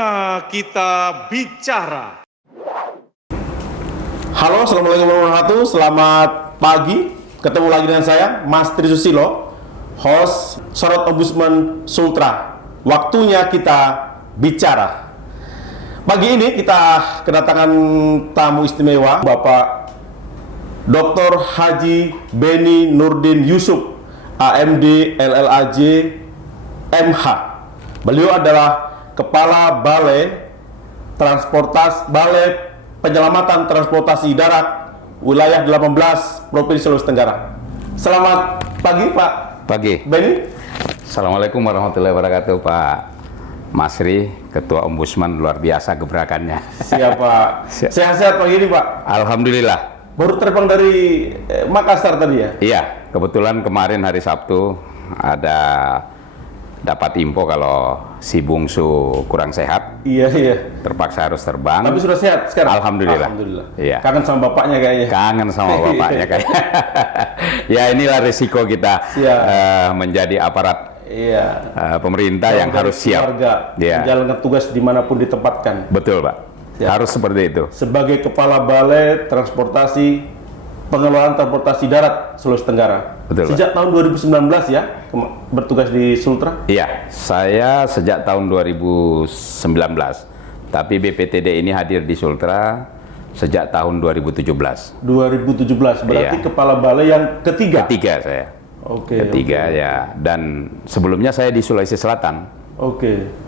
Waktunya kita bicara. Halo, assalamualaikum warahmatullahi wabarakatuh. Selamat pagi. Ketemu lagi dengan saya, Mas Trisusilo, host Sorot Ombudsman Sultra. Waktunya kita bicara. Pagi ini kita kedatangan tamu istimewa, Bapak Dr. Haji Beni Nurdin Yusuf, AMD LLAJ MH. Beliau adalah Kepala Balai Penyelamatan Transportasi Darat Wilayah 18 Provinsi Sulawesi Tenggara. Selamat pagi Pak. Pagi. Beni. Assalamualaikum warahmatullahi wabarakatuh Pak Masri, Ketua Ombudsman, luar biasa gebrakannya. Siapa? Sehat-sehat pagi ini Pak? Alhamdulillah. Baru terbang dari Makassar tadi ya? Iya, kebetulan kemarin hari Sabtu ada dapat info kalau si bungsu kurang sehat. Iya. Terpaksa harus terbang. Tapi sudah sehat sekarang? Alhamdulillah. Iya. Kangen sama bapaknya kayaknya? Kangen sama bapaknya kayaknya. Ya inilah risiko kita menjadi aparat pemerintah yang harus siap. Menjalankan tugas dimanapun ditempatkan. Betul Pak. Harus seperti itu. Sebagai Kepala Balai Pengelolaan Transportasi Darat Sulawesi Tenggara. Betul, sejak tahun 2019 ya bertugas di Sultra? Iya, saya sejak tahun 2019. Tapi BPTD ini hadir di Sultra sejak tahun 2017. 2017, berarti iya. Kepala Balai yang ketiga? Ketiga saya. Ketiga ya. Dan sebelumnya saya di Sulawesi Selatan.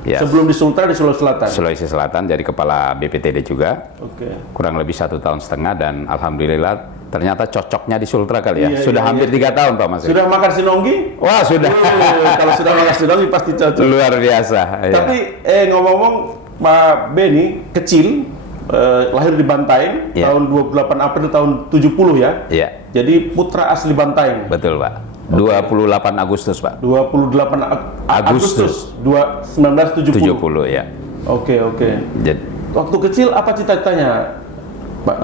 Ya. Sebelum di Sultra di Sulawesi Selatan? Sulawesi Selatan, jadi Kepala BPTD juga. Kurang lebih 1,5 tahun dan alhamdulillah ternyata cocoknya di Sultra kali ya. Sudah hampir 3 tahun Pak Mas. Sudah makan sinonggi? Wah sudah. Kalau sudah makan sinonggi pasti cocok. Luar biasa. Tapi ngomong-ngomong Pak Beni kecil, lahir di Bantaeng tahun 28 April tahun 70 ya? Iya. Jadi putra asli Bantaeng. Betul Pak. 28 Agustus Pak. 28 Agustus 1970 ya. Oke. Jadi, waktu kecil apa cita-citanya Pak?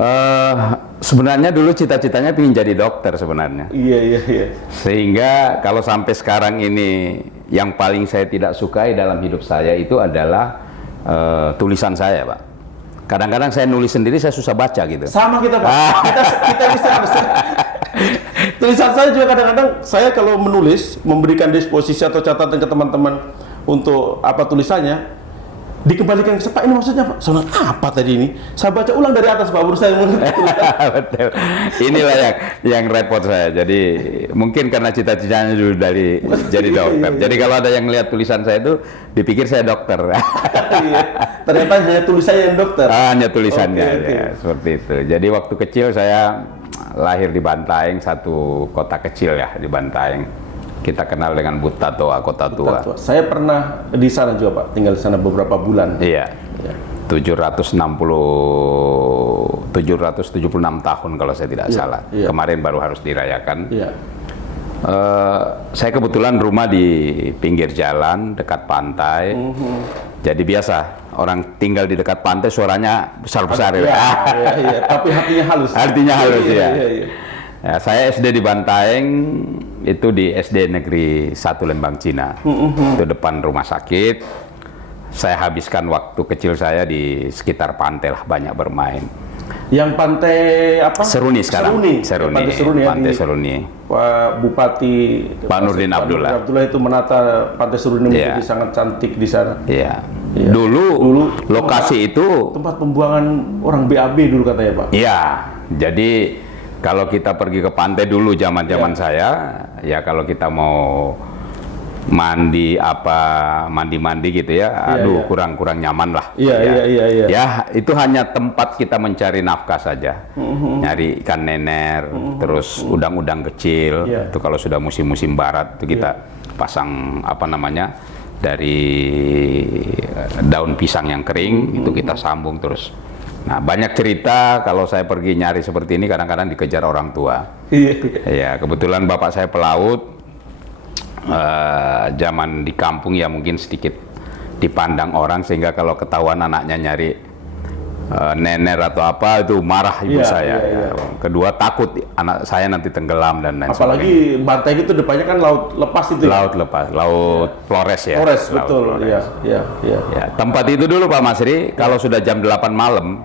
Sebenarnya dulu cita-citanya ingin jadi dokter sebenarnya. Iya. Sehingga kalau sampai sekarang ini yang paling saya tidak sukai dalam hidup saya itu adalah tulisan saya Pak. Kadang-kadang saya nulis sendiri saya susah baca gitu. Sama kita Pak. kita bisa. Tulisan saya juga kadang-kadang saya kalau menulis, memberikan disposisi atau catatan ke teman-teman untuk apa tulisannya, dikembalikan ke Pak, ini maksudnya Pak, soal apa tadi ini? Saya baca ulang dari atas Pak, baru saya Betul. Inilah yang repot saya. Jadi mungkin karena cita-citanya dulu dari jadi dokter. Jadi kalau ada yang lihat tulisan saya itu dipikir saya dokter. Ternyata hanya tulisannya yang dokter. Hanya tulisannya, ya, seperti itu. Jadi waktu kecil saya lahir di Bantaeng, satu kota kecil ya di Bantaeng. Kita kenal dengan Buta Toa, Kota Tua. Saya pernah di sana juga Pak, tinggal di sana beberapa bulan. Iya. 776 tahun kalau saya tidak salah. Kemarin baru harus dirayakan. Saya kebetulan rumah di pinggir jalan, dekat pantai. Jadi biasa, orang tinggal di dekat pantai suaranya besar-besar. Tapi hatinya halus. Artinya halus ya. Ya, saya SD di Bantaeng, itu di SD Negeri 1 Lembang Cina. Itu depan rumah sakit. Saya habiskan waktu kecil saya di sekitar pantai lah, banyak bermain. Yang pantai apa? Seruni sekarang. Pantai Seruni. Pak Bupati Pak Nurdin Abdullah. Abdullah itu menata pantai Seruni menjadi sangat cantik di sana. Iya. Dulu lokasi itu tempat pembuangan orang BAB dulu katanya Pak. Iya. Jadi kalau kita pergi ke pantai dulu zaman-zaman saya, ya kalau kita mau mandi gitu ya, kurang nyaman lah. Iya. Ya itu hanya tempat kita mencari nafkah saja, nyari ikan nener, terus udang-udang kecil. Itu kalau sudah musim-musim barat itu kita pasang dari daun pisang yang kering, itu kita sambung terus. Nah, banyak cerita kalau saya pergi nyari seperti ini kadang-kadang dikejar orang tua. Ya, kebetulan bapak saya pelaut. Zaman di kampung ya mungkin sedikit dipandang orang, sehingga kalau ketahuan anaknya nyari nener atau apa itu marah ibu Iya, saya. iya. Kedua takut anak saya nanti tenggelam dan lain sebagainya. Apalagi Bantaeng itu depannya kan laut lepas itu. Laut lepas, laut Flores ya. Flores, Laut betul. Flores. Iya, iya, iya. Ya, tempat itu dulu Pak Masri, kalau sudah jam 8 malam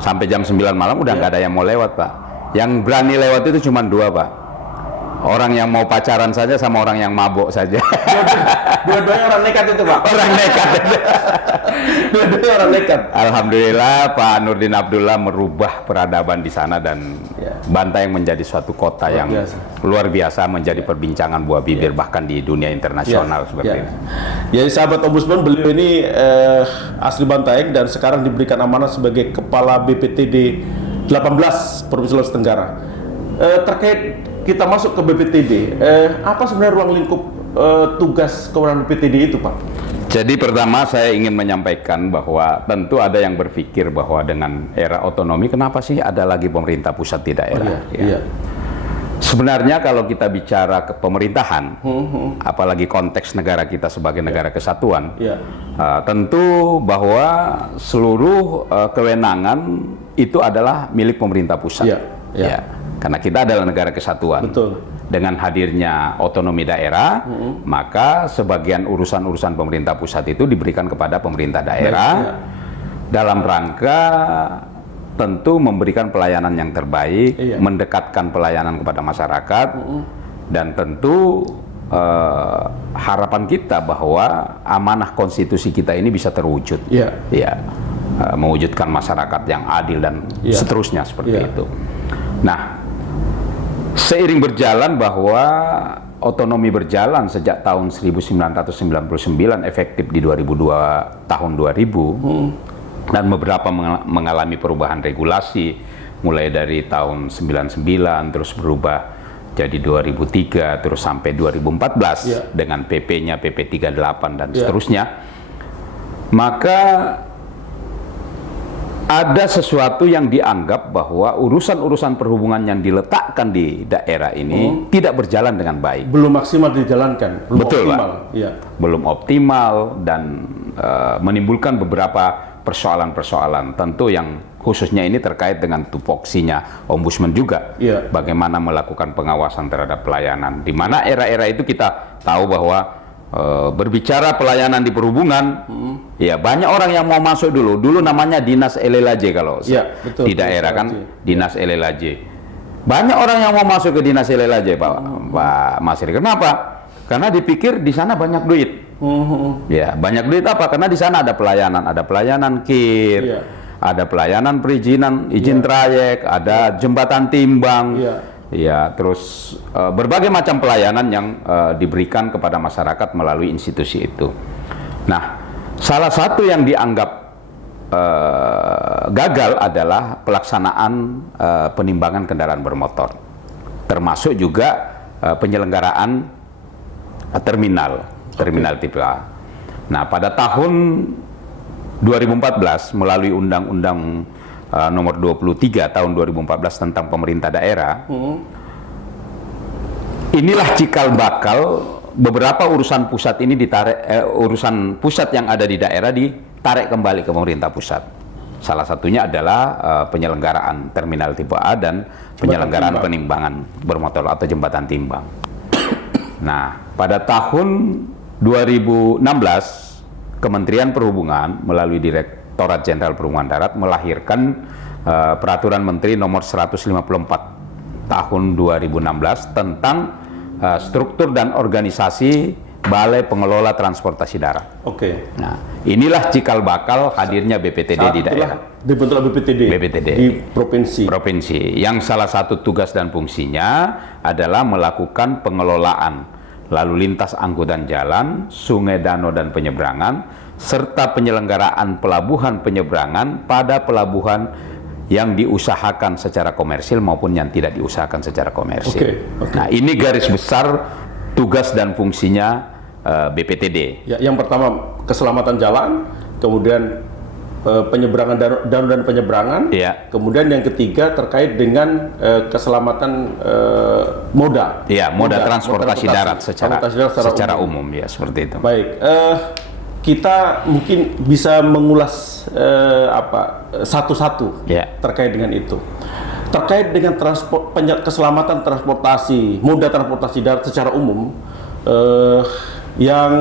sampai jam 9 malam udah nggak ada yang mau lewat Pak. Yang berani lewat itu cuma 2 Pak. Orang yang mau pacaran saja sama orang yang mabuk saja. Dua-duanya orang nekat itu, Pak. Orang nekat. Dua-duanya orang nekat. Alhamdulillah Pak Nurdin Abdullah merubah peradaban di sana dan Ya. Bantaeng menjadi suatu kota yang biasa. luar biasa, menjadi perbincangan buah bibir bahkan di dunia internasional seperti itu. Jadi sahabat Ombudsman, beliau ini asli Bantaeng dan sekarang diberikan amanah sebagai Kepala BPTD 18 Provinsi Sulawesi Tenggara. Terkait kita masuk ke BPTD, apa sebenarnya ruang lingkup tugas kewenangan BPTD itu, Pak? Jadi pertama saya ingin menyampaikan bahwa tentu ada yang berpikir bahwa dengan era otonomi kenapa sih ada lagi pemerintah pusat di daerah? Iya. Sebenarnya kalau kita bicara ke pemerintahan, apalagi konteks negara kita sebagai negara kesatuan, Iya. tentu bahwa seluruh kewenangan itu adalah milik pemerintah pusat. Iya, iya. Ya, karena kita adalah negara kesatuan. Betul. Dengan hadirnya otonomi daerah, maka sebagian urusan-urusan pemerintah pusat itu diberikan kepada pemerintah daerah Baik, iya. dalam rangka tentu memberikan pelayanan yang terbaik, Iya. mendekatkan pelayanan kepada masyarakat, dan tentu harapan kita bahwa amanah konstitusi kita ini bisa terwujud. Iya. Ya, mewujudkan masyarakat yang adil dan Iya. seterusnya seperti Iya. itu. Nah, seiring berjalan bahwa otonomi berjalan sejak tahun 1999 efektif di 2002 tahun 2000 dan beberapa mengalami perubahan regulasi mulai dari tahun 99 terus berubah jadi 2003 terus sampai 2014 Iya. dengan PP-nya PP 38 dan Iya. seterusnya. Maka ada sesuatu yang dianggap bahwa urusan-urusan perhubungan yang diletakkan di daerah ini tidak berjalan dengan baik. Belum maksimal dijalankan. Belum Betul, optimal. Pak. Iya. Belum optimal dan menimbulkan beberapa persoalan-persoalan tentu yang khususnya ini terkait dengan tupoksinya Ombudsman juga. Iya. Bagaimana melakukan pengawasan terhadap pelayanan. Di mana era-era itu kita tahu bahwa berbicara pelayanan di perhubungan, ya banyak orang yang mau masuk dulu. Dulu namanya Dinas Elelaje kalau Ya, betul, di daerah Dinas kan, Elelaje. Dinas Elelaje. Banyak orang yang mau masuk ke Dinas Elelaje, Pak Masri. Kenapa? Karena dipikir di sana banyak duit. Ya, banyak duit apa? Karena di sana ada pelayanan KIR, Iya. ada pelayanan perizinan, izin trayek, ada jembatan timbang. Iya. Ya, terus berbagai macam pelayanan yang diberikan kepada masyarakat melalui institusi itu. Nah, salah satu yang dianggap gagal adalah pelaksanaan penimbangan kendaraan bermotor, termasuk juga penyelenggaraan terminal tipe A. Nah, pada tahun 2014 melalui Undang-Undang nomor 23 tahun 2014 tentang pemerintah daerah, inilah cikal bakal beberapa urusan pusat ini ditarik, urusan pusat yang ada di daerah ditarik kembali ke pemerintah pusat. Salah satunya adalah penyelenggaraan terminal tipe A dan penyelenggaraan penimbangan bermotor atau jembatan timbang. Nah, pada tahun 2016 Kementerian Perhubungan melalui Direktorat Jenderal Perhubungan Darat melahirkan Peraturan Menteri Nomor 154 Tahun 2016 tentang struktur dan organisasi Balai Pengelola Transportasi Darat. Oke. Nah, inilah cikal bakal hadirnya BPTD di daerah. Dibentuklah BPTD di provinsi. Provinsi yang salah satu tugas dan fungsinya adalah melakukan pengelolaan lalu lintas angkutan jalan, sungai, danau dan penyeberangan, serta penyelenggaraan pelabuhan penyeberangan pada pelabuhan yang diusahakan secara komersil maupun yang tidak diusahakan secara komersil. Oke. Nah, ini garis besar tugas dan fungsinya BPTD. Ya, yang pertama keselamatan jalan, kemudian penyeberangan danau dan penyeberangan, Iya. kemudian yang ketiga terkait dengan keselamatan moda Ya, moda transportasi darat secara Transportasi darat umum ya, seperti itu. Baik, kita mungkin bisa mengulas satu-satu terkait dengan itu. Terkait dengan keselamatan transportasi, moda transportasi darat secara umum, yang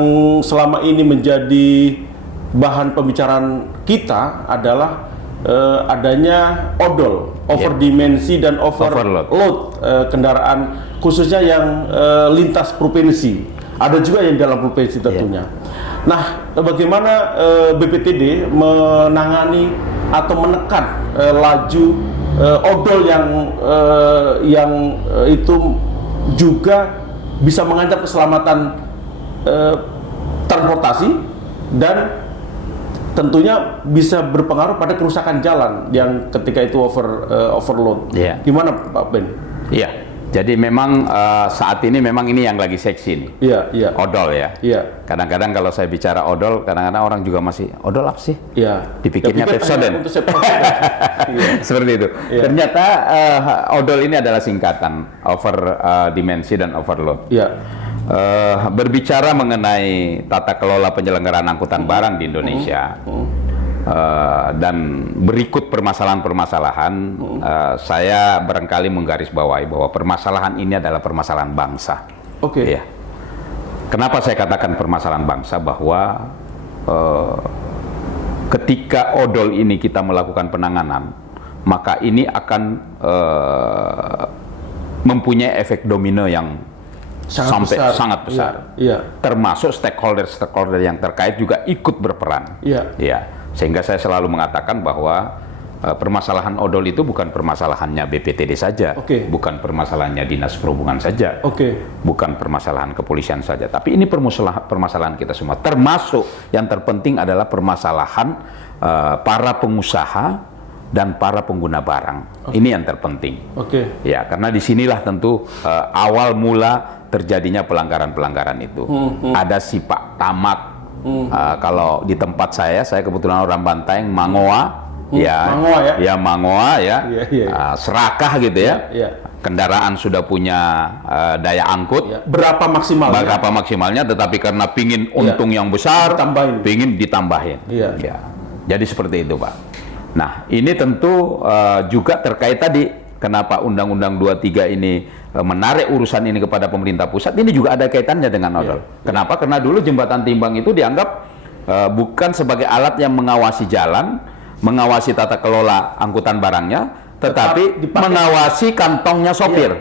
selama ini menjadi bahan pembicaraan kita adalah adanya odol, overdimensi dan overload kendaraan, khususnya yang lintas provinsi. Ada juga yang dalam provinsi tentunya. Nah, bagaimana BPTD menangani atau menekan laju odol yang itu juga bisa mengancam keselamatan transportasi dan tentunya bisa berpengaruh pada kerusakan jalan yang ketika itu overload. Gimana Pak Ben? Iya. Jadi memang saat ini memang ini yang lagi seksi nih. Odol ya. Kadang-kadang kalau saya bicara odol, kadang-kadang orang juga masih odol apa sih? Dipikirnya Pepsodent. Seperti itu. Ternyata odol ini adalah singkatan overdimensi dan overload. Berbicara mengenai tata kelola penyelenggaraan angkutan barang di Indonesia. Dan berikut permasalahan-permasalahan, saya barangkali menggarisbawahi bahwa permasalahan ini adalah permasalahan bangsa. Kenapa saya katakan permasalahan bangsa? Bahwa ketika odol ini kita melakukan penanganan, maka ini akan mempunyai efek domino yang sangat besar. Termasuk stakeholder yang terkait juga ikut berperan. Sehingga saya selalu mengatakan bahwa permasalahan odol itu bukan permasalahannya BPTD saja, bukan permasalahannya Dinas Perhubungan saja, bukan permasalahan kepolisian saja, tapi ini permasalahan kita semua. Termasuk yang terpenting adalah permasalahan para pengusaha dan para pengguna barang. Ini yang terpenting. Ya, karena disinilah tentu awal mula terjadinya pelanggaran-pelanggaran itu. Ada sipak tamak. Kalau di tempat saya kebetulan orang Bantaeng, Mangoa, Mangoa ya, serakah gitu ya. Kendaraan sudah punya daya angkut. Berapa maksimalnya, tetapi karena pingin untung yang besar, pingin ditambahin. Jadi seperti itu, Pak. Nah, ini tentu juga terkait tadi, kenapa Undang-Undang 23 ini menarik urusan ini kepada pemerintah pusat, ini juga ada kaitannya dengan odol. Kenapa? Karena dulu jembatan timbang itu dianggap bukan sebagai alat yang mengawasi jalan, mengawasi tata kelola angkutan barangnya, tetapi mengawasi kantongnya sopir.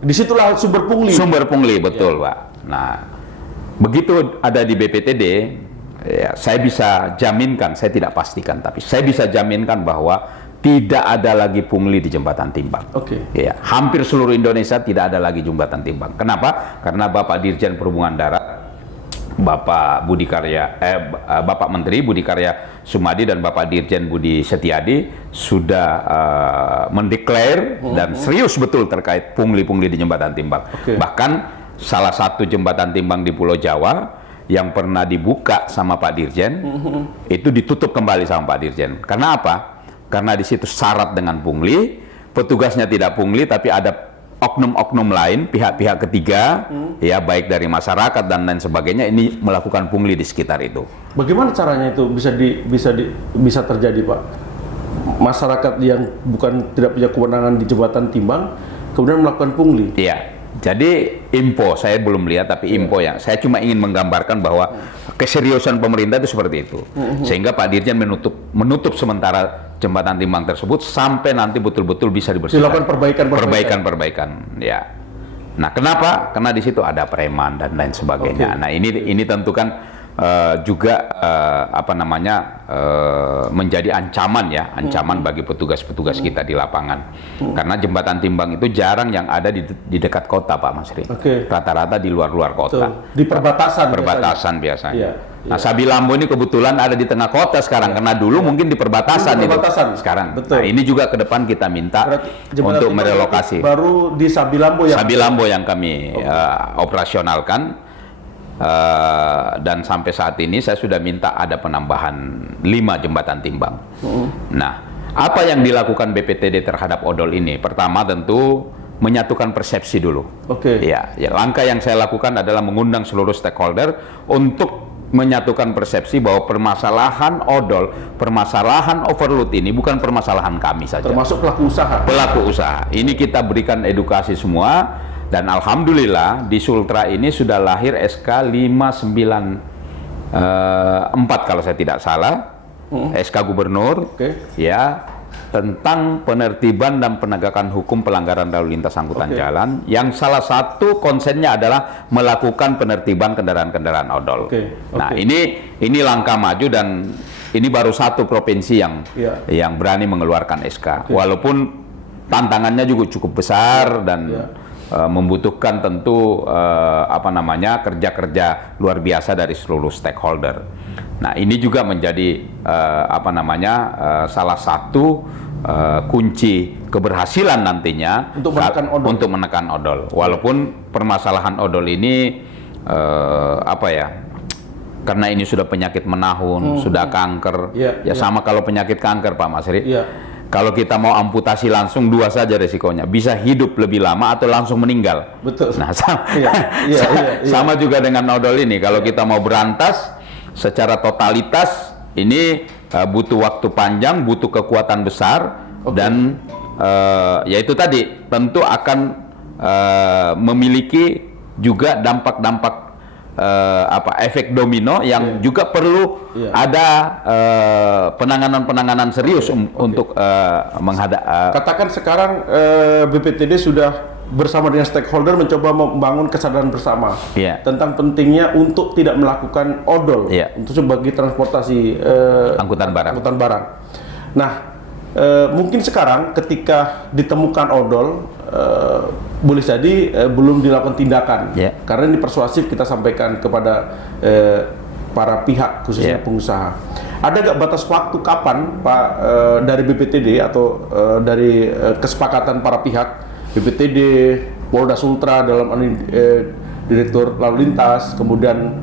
Disitulah sumber pungli. Sumber pungli, betul, Pak. Nah, begitu ada di BPTD, saya bisa jaminkan, saya tidak pastikan, tapi saya bisa jaminkan bahwa tidak ada lagi pungli di jembatan timbang. Hampir seluruh Indonesia tidak ada lagi jembatan timbang. Kenapa? Karena Bapak Dirjen Perhubungan Darat, Bapak Menteri Budi Karya Sumadi dan Bapak Dirjen Budi Setiadi sudah mendeklar dan serius betul terkait pungli-pungli di jembatan timbang. Bahkan salah satu jembatan timbang di Pulau Jawa yang pernah dibuka sama Pak Dirjen itu ditutup kembali sama Pak Dirjen. Karena apa? Karena di situ syarat dengan pungli, petugasnya tidak pungli, tapi ada oknum-oknum lain, pihak-pihak ketiga, baik dari masyarakat dan lain sebagainya, ini melakukan pungli di sekitar itu. Bagaimana caranya itu bisa terjadi, Pak? Masyarakat yang tidak punya kewenangan di jembatan timbang, kemudian melakukan pungli. Jadi info, saya belum lihat, tapi info yang saya cuma ingin menggambarkan bahwa keseriusan pemerintah itu seperti itu. Sehingga Pak Dirjen menutup sementara jembatan timbang tersebut sampai nanti betul-betul bisa dibersihkan. Dilakukan perbaikan. Ya. Nah, kenapa? Karena di situ ada preman dan lain sebagainya. Nah, ini tentu kan juga menjadi ancaman bagi petugas-petugas kita di lapangan. Karena jembatan timbang itu jarang yang ada di dekat kota, Pak Masri. Rata-rata di luar kota. Di perbatasan biasanya. Nah, Sabilambo ini kebetulan ada di tengah kota sekarang, karena dulu mungkin di perbatasan itu. Sekarang. Nah, ini juga ke depan kita minta untuk merelokasi. Baru di Sabilambo yang kami operasionalkan. Dan sampai saat ini saya sudah minta ada penambahan 5 jembatan timbang. Nah, apa yang dilakukan BPTD terhadap odol ini? Pertama tentu menyatukan persepsi dulu. Langkah yang saya lakukan adalah mengundang seluruh stakeholder untuk menyatukan persepsi bahwa permasalahan odol, permasalahan overload ini bukan permasalahan kami saja. Termasuk pelaku usaha. Pelaku usaha. Ini kita berikan edukasi semua, dan alhamdulillah di Sultra ini sudah lahir SK 594 kalau saya tidak salah. SK Gubernur. Ya. Tentang penertiban dan penegakan hukum pelanggaran lalu lintas angkutan jalan, yang salah satu konsennya adalah melakukan penertiban kendaraan-kendaraan odol. Nah, ini langkah maju, dan ini baru satu provinsi yang berani mengeluarkan SK. Walaupun tantangannya juga cukup besar dan membutuhkan tentu kerja-kerja luar biasa dari seluruh stakeholder. Nah, ini juga menjadi salah satu kunci keberhasilan nantinya untuk menekan odol. Walaupun permasalahan odol ini karena ini sudah penyakit menahun, sudah kanker, sama kalau penyakit kanker Pak Masri. Kalau kita mau amputasi langsung, dua saja resikonya, bisa hidup lebih lama atau langsung meninggal. Betul. Nah, sama juga dengan odol ini. Kalau kita mau berantas secara totalitas, ini butuh waktu panjang, butuh kekuatan besar, dan yaitu tadi tentu akan memiliki juga dampak-dampak efek domino yang juga perlu ada penanganan serius untuk menghadapi. Katakan sekarang BPTD sudah bersama dengan stakeholder mencoba membangun kesadaran bersama tentang pentingnya untuk tidak melakukan odol untuk sebagai transportasi angkutan barang. Nah, mungkin sekarang ketika ditemukan odol, boleh jadi belum dilakukan tindakan karena ini persuasif kita sampaikan kepada para pihak, khususnya pengusaha. Ada nggak batas waktu kapan Pak dari BPTD atau dari kesepakatan para pihak BPTD, Polda Sultra dalam Direktur Lalu Lintas, kemudian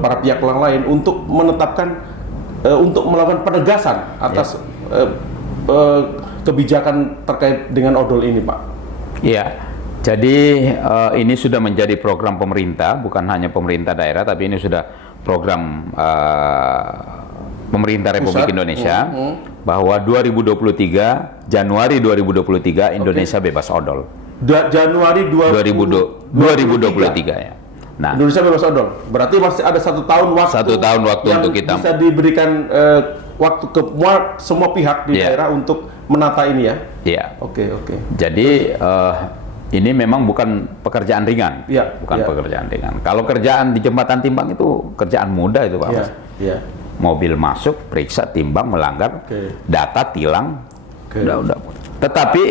para pihak yang lain untuk menetapkan, untuk melakukan penegasan atas kebijakan terkait dengan odol ini, Pak? Iya, jadi ini sudah menjadi program pemerintah, bukan hanya pemerintah daerah, tapi ini sudah program pemerintah Republik Indonesia, bahwa 2023, Januari 2023 Indonesia bebas odol. Januari 2023 ya. Nah, Indonesia bebas odol. Berarti masih ada 1 tahun waktu. 1 tahun waktu yang untuk kita bisa diberikan waktu ke semua pihak di daerah untuk menata ini ya. Iya. Oke. Jadi ini memang bukan pekerjaan ringan, pekerjaan ringan. Kalau kerjaan di Jembatan Timbang itu kerjaan mudah itu Pak Mas. Mobil masuk, periksa, timbang, melanggar, data tilang, udah. Tetapi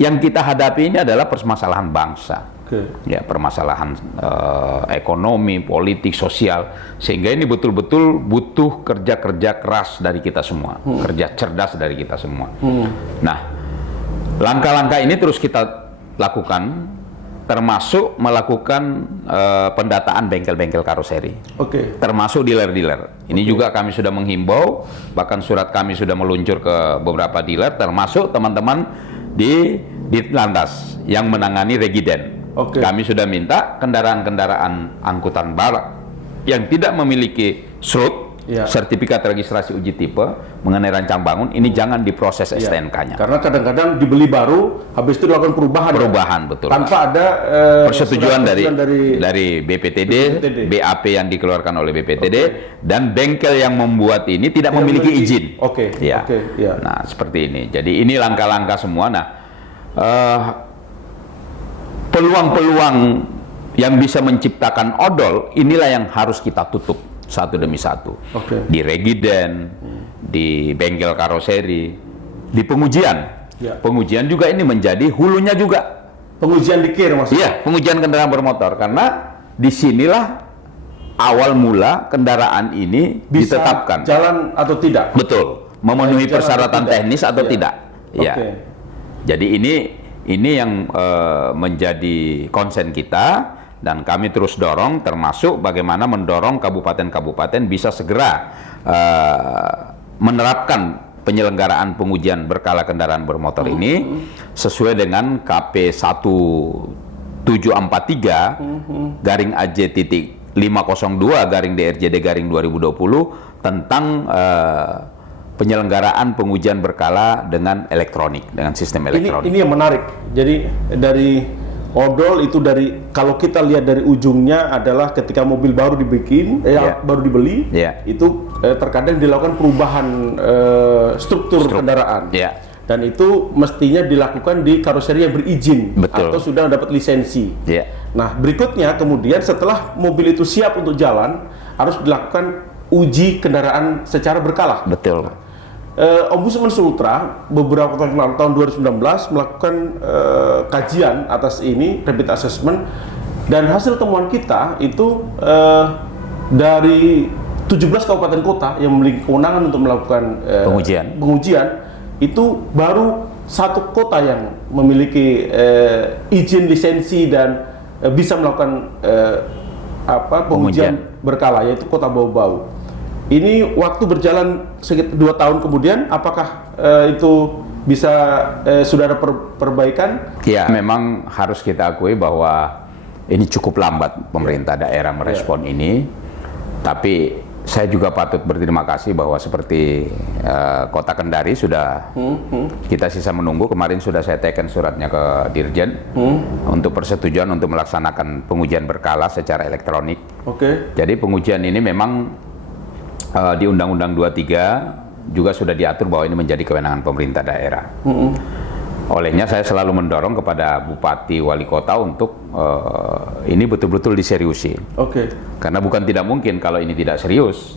yang kita hadapi ini adalah permasalahan bangsa, permasalahan ekonomi, politik, sosial, sehingga ini betul-betul butuh kerja keras dari kita semua, kerja cerdas dari kita semua. Nah, langkah-langkah ini terus kita lakukan, termasuk melakukan pendataan bengkel-bengkel karoseri, termasuk dealer-dealer. Ini juga kami sudah menghimbau, bahkan surat kami sudah meluncur ke beberapa dealer, termasuk teman-teman di Ditlantas yang menangani regiden. Kami sudah minta kendaraan-kendaraan angkutan barang yang tidak memiliki SRUT, sertifikat registrasi uji tipe mengenai rancang bangun, ini jangan diproses STNK-nya. Karena kadang-kadang dibeli baru, habis itu dilakukan perubahan, betul. Tanpa ada persetujuan dari BPTD, BAP yang dikeluarkan oleh BPTD, dan bengkel yang membuat ini tidak memiliki izin. Nah, seperti ini. Jadi ini langkah-langkah semua. Nah, peluang-peluang yang bisa menciptakan odol inilah yang harus kita tutup satu demi satu. Di regiden, di bengkel karoseri, di pengujian. Pengujian juga ini menjadi hulunya juga. Pengujian di KIR maksudnya? Iya, pengujian kendaraan bermotor, karena disinilah awal mula kendaraan ini bisa ditetapkan. Jalan atau tidak? Betul, memenuhi persyaratan teknis atau tidak. Ya. Jadi ini yang menjadi konsen kita. Dan kami terus dorong, termasuk bagaimana mendorong kabupaten-kabupaten bisa segera menerapkan penyelenggaraan pengujian berkala kendaraan bermotor ini sesuai dengan KP 1743 garing AJ titik 502/DRJD/2020 tentang penyelenggaraan pengujian berkala dengan elektronik, dengan sistem elektronik. Ini yang menarik. Jadi dari odol itu kalau kita lihat dari ujungnya adalah ketika mobil baru baru dibeli, itu terkadang dilakukan perubahan struktur kendaraan. Dan itu mestinya dilakukan di karoseri yang berizin. Betul. Atau sudah dapat lisensi. Nah, berikutnya kemudian setelah mobil itu siap untuk jalan, harus dilakukan uji kendaraan secara berkala. Betul. Ombudsman Sultra beberapa tahun lalu, tahun 2019 melakukan kajian atas ini, rapid assessment, dan hasil temuan kita itu dari 17 kabupaten kota yang memiliki kewenangan untuk melakukan pengujian, itu baru 1 kota yang memiliki izin lisensi dan bisa melakukan pengujian berkala, yaitu Kota Bau-Bau. Ini waktu berjalan sekitar 2 tahun kemudian, apakah itu bisa sudah ada perbaikan? Ya, memang harus kita akui bahwa ini cukup lambat pemerintah daerah merespon ini. Tapi saya juga patut berterima kasih bahwa seperti Kota Kendari sudah kita sisa menunggu. Kemarin sudah saya teken suratnya ke Dirjen untuk persetujuan untuk melaksanakan pengujian berkala secara elektronik. Jadi pengujian ini memang di Undang-Undang 23 juga sudah diatur bahwa ini menjadi kewenangan pemerintah daerah. Olehnya saya selalu mendorong kepada bupati, wali kota untuk ini betul-betul diseriusi. Karena bukan tidak mungkin kalau ini tidak serius,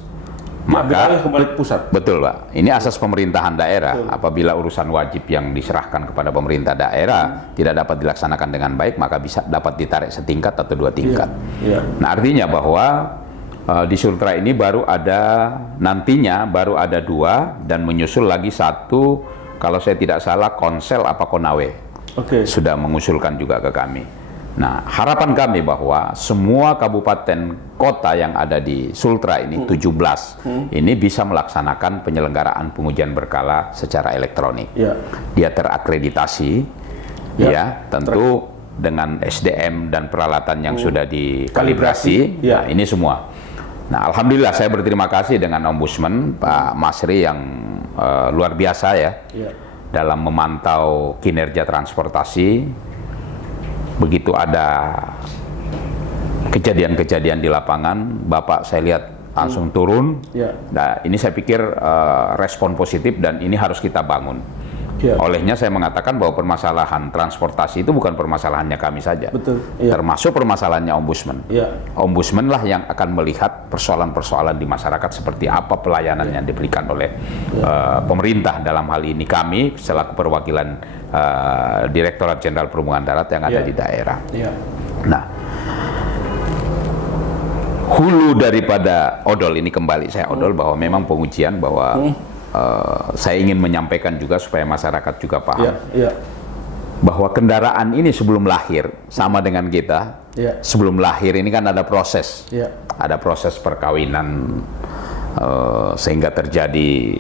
maka kembali ke pusat. Betul, Pak. Ini asas pemerintahan daerah. Apabila urusan wajib yang diserahkan kepada pemerintah daerah tidak dapat dilaksanakan dengan baik, maka bisa dapat ditarik setingkat atau 2 tingkat. Nah, artinya bahwa di Sultra ini nantinya baru ada 2 dan menyusul lagi 1, kalau saya tidak salah Konsel apa Konawe sudah mengusulkan juga ke kami. Nah, harapan kami bahwa semua kabupaten kota yang ada di Sultra ini 17 ini bisa melaksanakan penyelenggaraan pengujian berkala secara elektronik. Dia terakreditasi, tentu dengan SDM dan peralatan yang sudah dikalibrasi. Nah, ini semua. Nah, alhamdulillah saya berterima kasih dengan Ombudsman Pak Masri yang luar biasa dalam memantau kinerja transportasi. Begitu ada kejadian-kejadian di lapangan, Bapak saya lihat langsung turun. Nah, ini saya pikir respon positif dan ini harus kita bangun. Olehnya saya mengatakan bahwa permasalahan transportasi itu bukan permasalahannya kami saja, termasuk permasalahannya Ombudsman. Ombudsman lah yang akan melihat persoalan-persoalan di masyarakat seperti apa pelayanan yang diberikan oleh pemerintah, dalam hal ini kami selaku perwakilan Direktorat Jenderal Perhubungan Darat yang ada di daerah. Nah, hulu daripada odol ini kembali saya odol bahwa memang pengujian bahwa saya ingin menyampaikan juga supaya masyarakat juga paham bahwa kendaraan ini sebelum lahir sama dengan kita. Sebelum lahir ini kan ada proses, ada proses perkawinan sehingga terjadi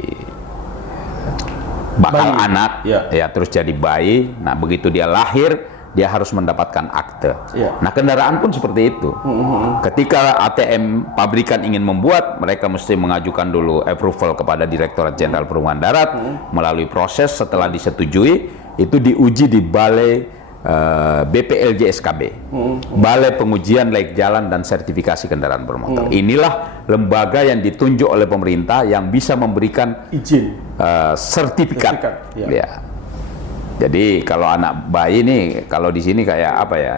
bakal anak, terus jadi bayi. Nah, begitu dia lahir dia harus mendapatkan akte. Nah, kendaraan pun seperti itu. Ketika ATM pabrikan ingin membuat, mereka mesti mengajukan dulu approval kepada Direktorat Jenderal Perhubungan Darat melalui proses. Setelah disetujui, itu diuji di Balai BPLJ-SKB, Balai Pengujian Layak Jalan dan Sertifikasi Kendaraan Bermotor. Inilah lembaga yang ditunjuk oleh pemerintah yang bisa memberikan izin sertifikat. Jadi kalau anak bayi nih, kalau di sini kayak apa ya?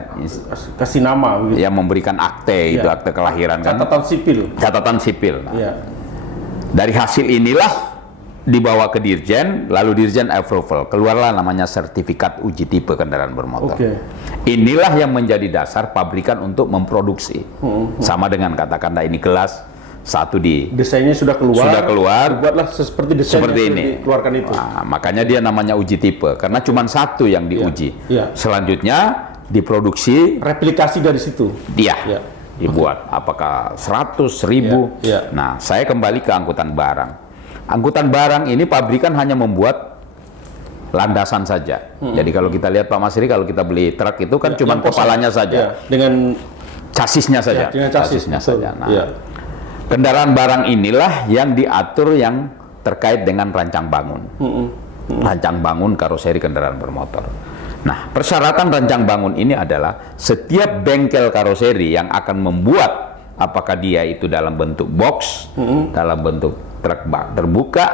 Kasih nama begitu. Yang memberikan akte, itu akte kelahiran kan? Catatan sipil. Catatan sipil. Nah, dari hasil inilah dibawa ke Dirjen, lalu Dirjen approval, keluarlah namanya sertifikat uji tipe kendaraan bermotor. Inilah yang menjadi dasar pabrikan untuk memproduksi. Sama dengan katakanlah ini kelas 1 di desainnya sudah keluar, buatlah seperti desain seperti ini dikeluarkan itu. Nah, makanya dia namanya uji tipe karena cuma 1 yang diuji. Selanjutnya diproduksi, replikasi dari situ. Dibuat apakah 100, 1000. Nah, saya kembali ke angkutan barang. Angkutan barang ini pabrikan hanya membuat landasan saja. Jadi kalau kita lihat Pak Masri, kalau kita beli truk itu kan cuma kepalanya saja. Dengan Chasisnya saja. Ya, dengan chassis, Chasisnya betul. saja. Nah, Ya. kendaraan barang inilah yang diatur yang terkait dengan rancang bangun. Rancang bangun karoseri kendaraan bermotor. Nah, persyaratan rancang bangun ini adalah setiap bengkel karoseri yang akan membuat, apakah dia itu dalam bentuk box, dalam bentuk truk bak terbuka,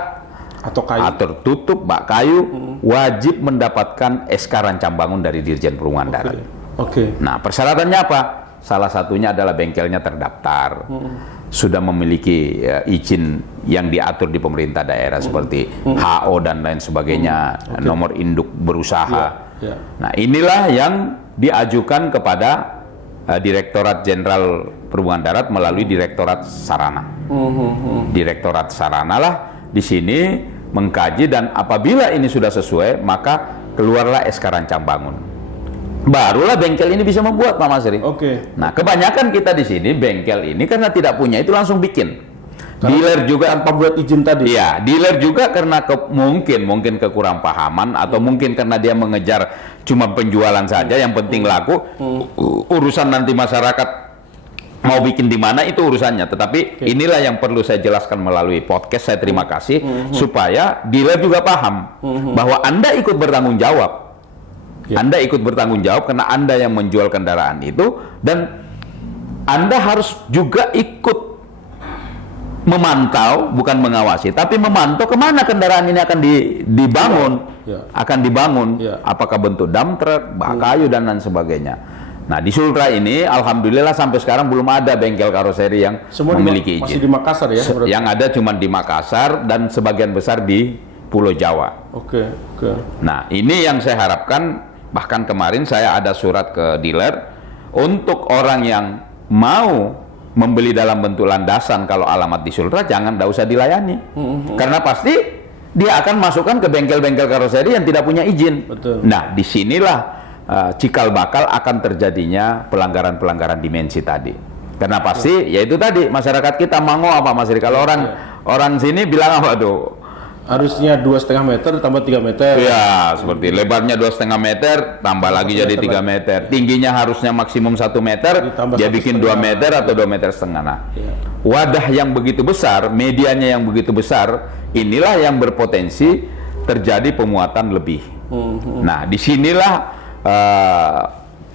Atau kayu. atau tutup bak kayu, wajib mendapatkan SK rancang bangun dari Dirjen Perhubungan Darat. Oke. Nah, persyaratannya apa? Salah satunya adalah bengkelnya terdaftar, sudah memiliki izin yang diatur di pemerintah daerah seperti HO dan lain sebagainya, nomor induk berusaha. Ya. Nah, inilah yang diajukan kepada Direktorat Jenderal Perhubungan Darat melalui Direktorat Sarana. Direktorat Sarana lah di sini mengkaji, dan apabila ini sudah sesuai, maka keluarlah SK rancang bangun. Barulah bengkel ini bisa membuat, Pak Masri. Oke. Nah, kebanyakan kita di sini bengkel ini karena tidak punya itu langsung bikin. Dealer juga tanpa buat izin tadi. Iya, dealer juga karena mungkin kekurang pahaman, atau mungkin karena dia mengejar cuma penjualan saja, yang penting laku. Urusan nanti masyarakat mau bikin di mana itu urusannya. Tetapi inilah yang perlu saya jelaskan melalui podcast. Saya terima kasih supaya dealer juga paham bahwa Anda ikut bertanggung jawab. Anda ikut bertanggung jawab karena Anda yang menjual kendaraan itu, dan Anda harus juga ikut memantau, bukan mengawasi, tapi memantau kemana kendaraan ini akan dibangun, akan dibangun, apakah bentuk dump truck, bak kayu dan lain sebagainya. Nah, di Sultra ini, alhamdulillah sampai sekarang belum ada bengkel karoseri yang Semua memiliki masih izin. di Makassar ya? Yang ada cuma di Makassar dan sebagian besar di Pulau Jawa. Oke. Nah, ini yang saya harapkan. Bahkan kemarin saya ada surat ke dealer untuk orang yang mau membeli dalam bentuk landasan, kalau alamat di Sultra jangan, usah dilayani. Karena pasti dia akan masukkan ke bengkel-bengkel karoseri yang tidak punya izin. Betul. Nah, disinilah cikal bakal akan terjadinya pelanggaran-pelanggaran dimensi tadi. Karena pasti yaitu tadi masyarakat kita mau apa, Mas Ri? Kalau orang sini bilang apa tuh? Harusnya 2,5 meter tambah 3 meter. Ya, seperti lebarnya 2,5 meter, tambah lagi jadi 3 meter. Tingginya harusnya maksimum 1 meter, Ditambah dia bikin 2 meter atau 2,5 meter. Nah, wadah yang begitu besar, medianya yang begitu besar, inilah yang berpotensi terjadi pemuatan lebih. Nah, disinilah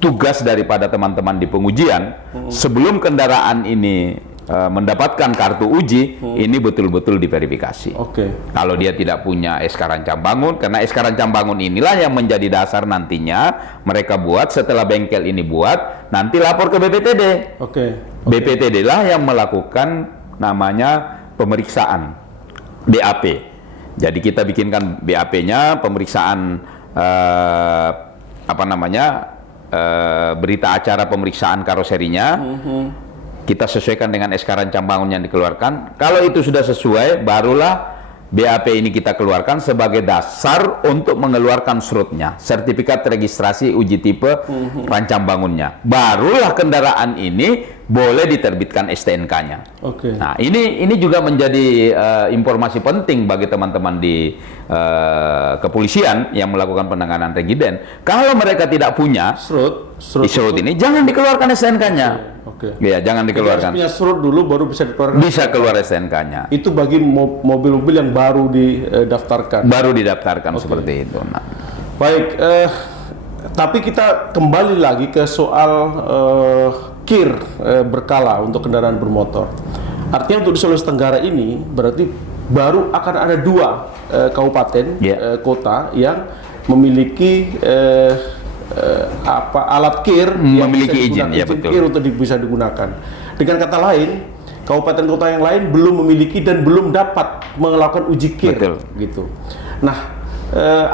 tugas daripada teman-teman di pengujian, sebelum kendaraan ini mendapatkan kartu uji, ini betul-betul diverifikasi. Oke. Kalau dia tidak punya SK rancang bangun, karena SK rancang bangun inilah yang menjadi dasar nantinya mereka buat, setelah bengkel ini buat, nanti lapor ke BPTD. Oke. BPTD lah yang melakukan namanya pemeriksaan BAP. Jadi kita bikinkan BAP-nya, pemeriksaan berita acara pemeriksaan karoserinya. Kita sesuaikan dengan SK rancang bangun yang dikeluarkan. Kalau itu sudah sesuai, barulah BAP ini kita keluarkan sebagai dasar untuk mengeluarkan SRUT-nya, sertifikat registrasi uji tipe rancang bangunnya. Barulah kendaraan ini boleh diterbitkan STNK-nya. Oke. Nah, ini juga menjadi informasi penting bagi teman-teman di kepolisian yang melakukan penanganan regiden. Kalau mereka tidak punya SRUT ini, jangan dikeluarkan STNK-nya. Oke. Ya, jangan dikeluarkan. Harus punya SRUT dulu baru bisa dikeluarkan. Bisa keluar STNK-nya. Itu bagi mobil-mobil yang baru didaftarkan. Baru didaftarkan seperti itu. Nah. Baik, tapi kita kembali lagi ke soal KIR berkala untuk kendaraan bermotor. Artinya untuk di Sulawesi Tenggara ini berarti baru akan ada 2 kabupaten kota yang memiliki alat KIR yang memiliki izin, ya betul. KIR untuk bisa digunakan. Dengan kata lain, kabupaten kota yang lain belum memiliki dan belum dapat melakukan uji KIR. Betul. Gitu. Nah,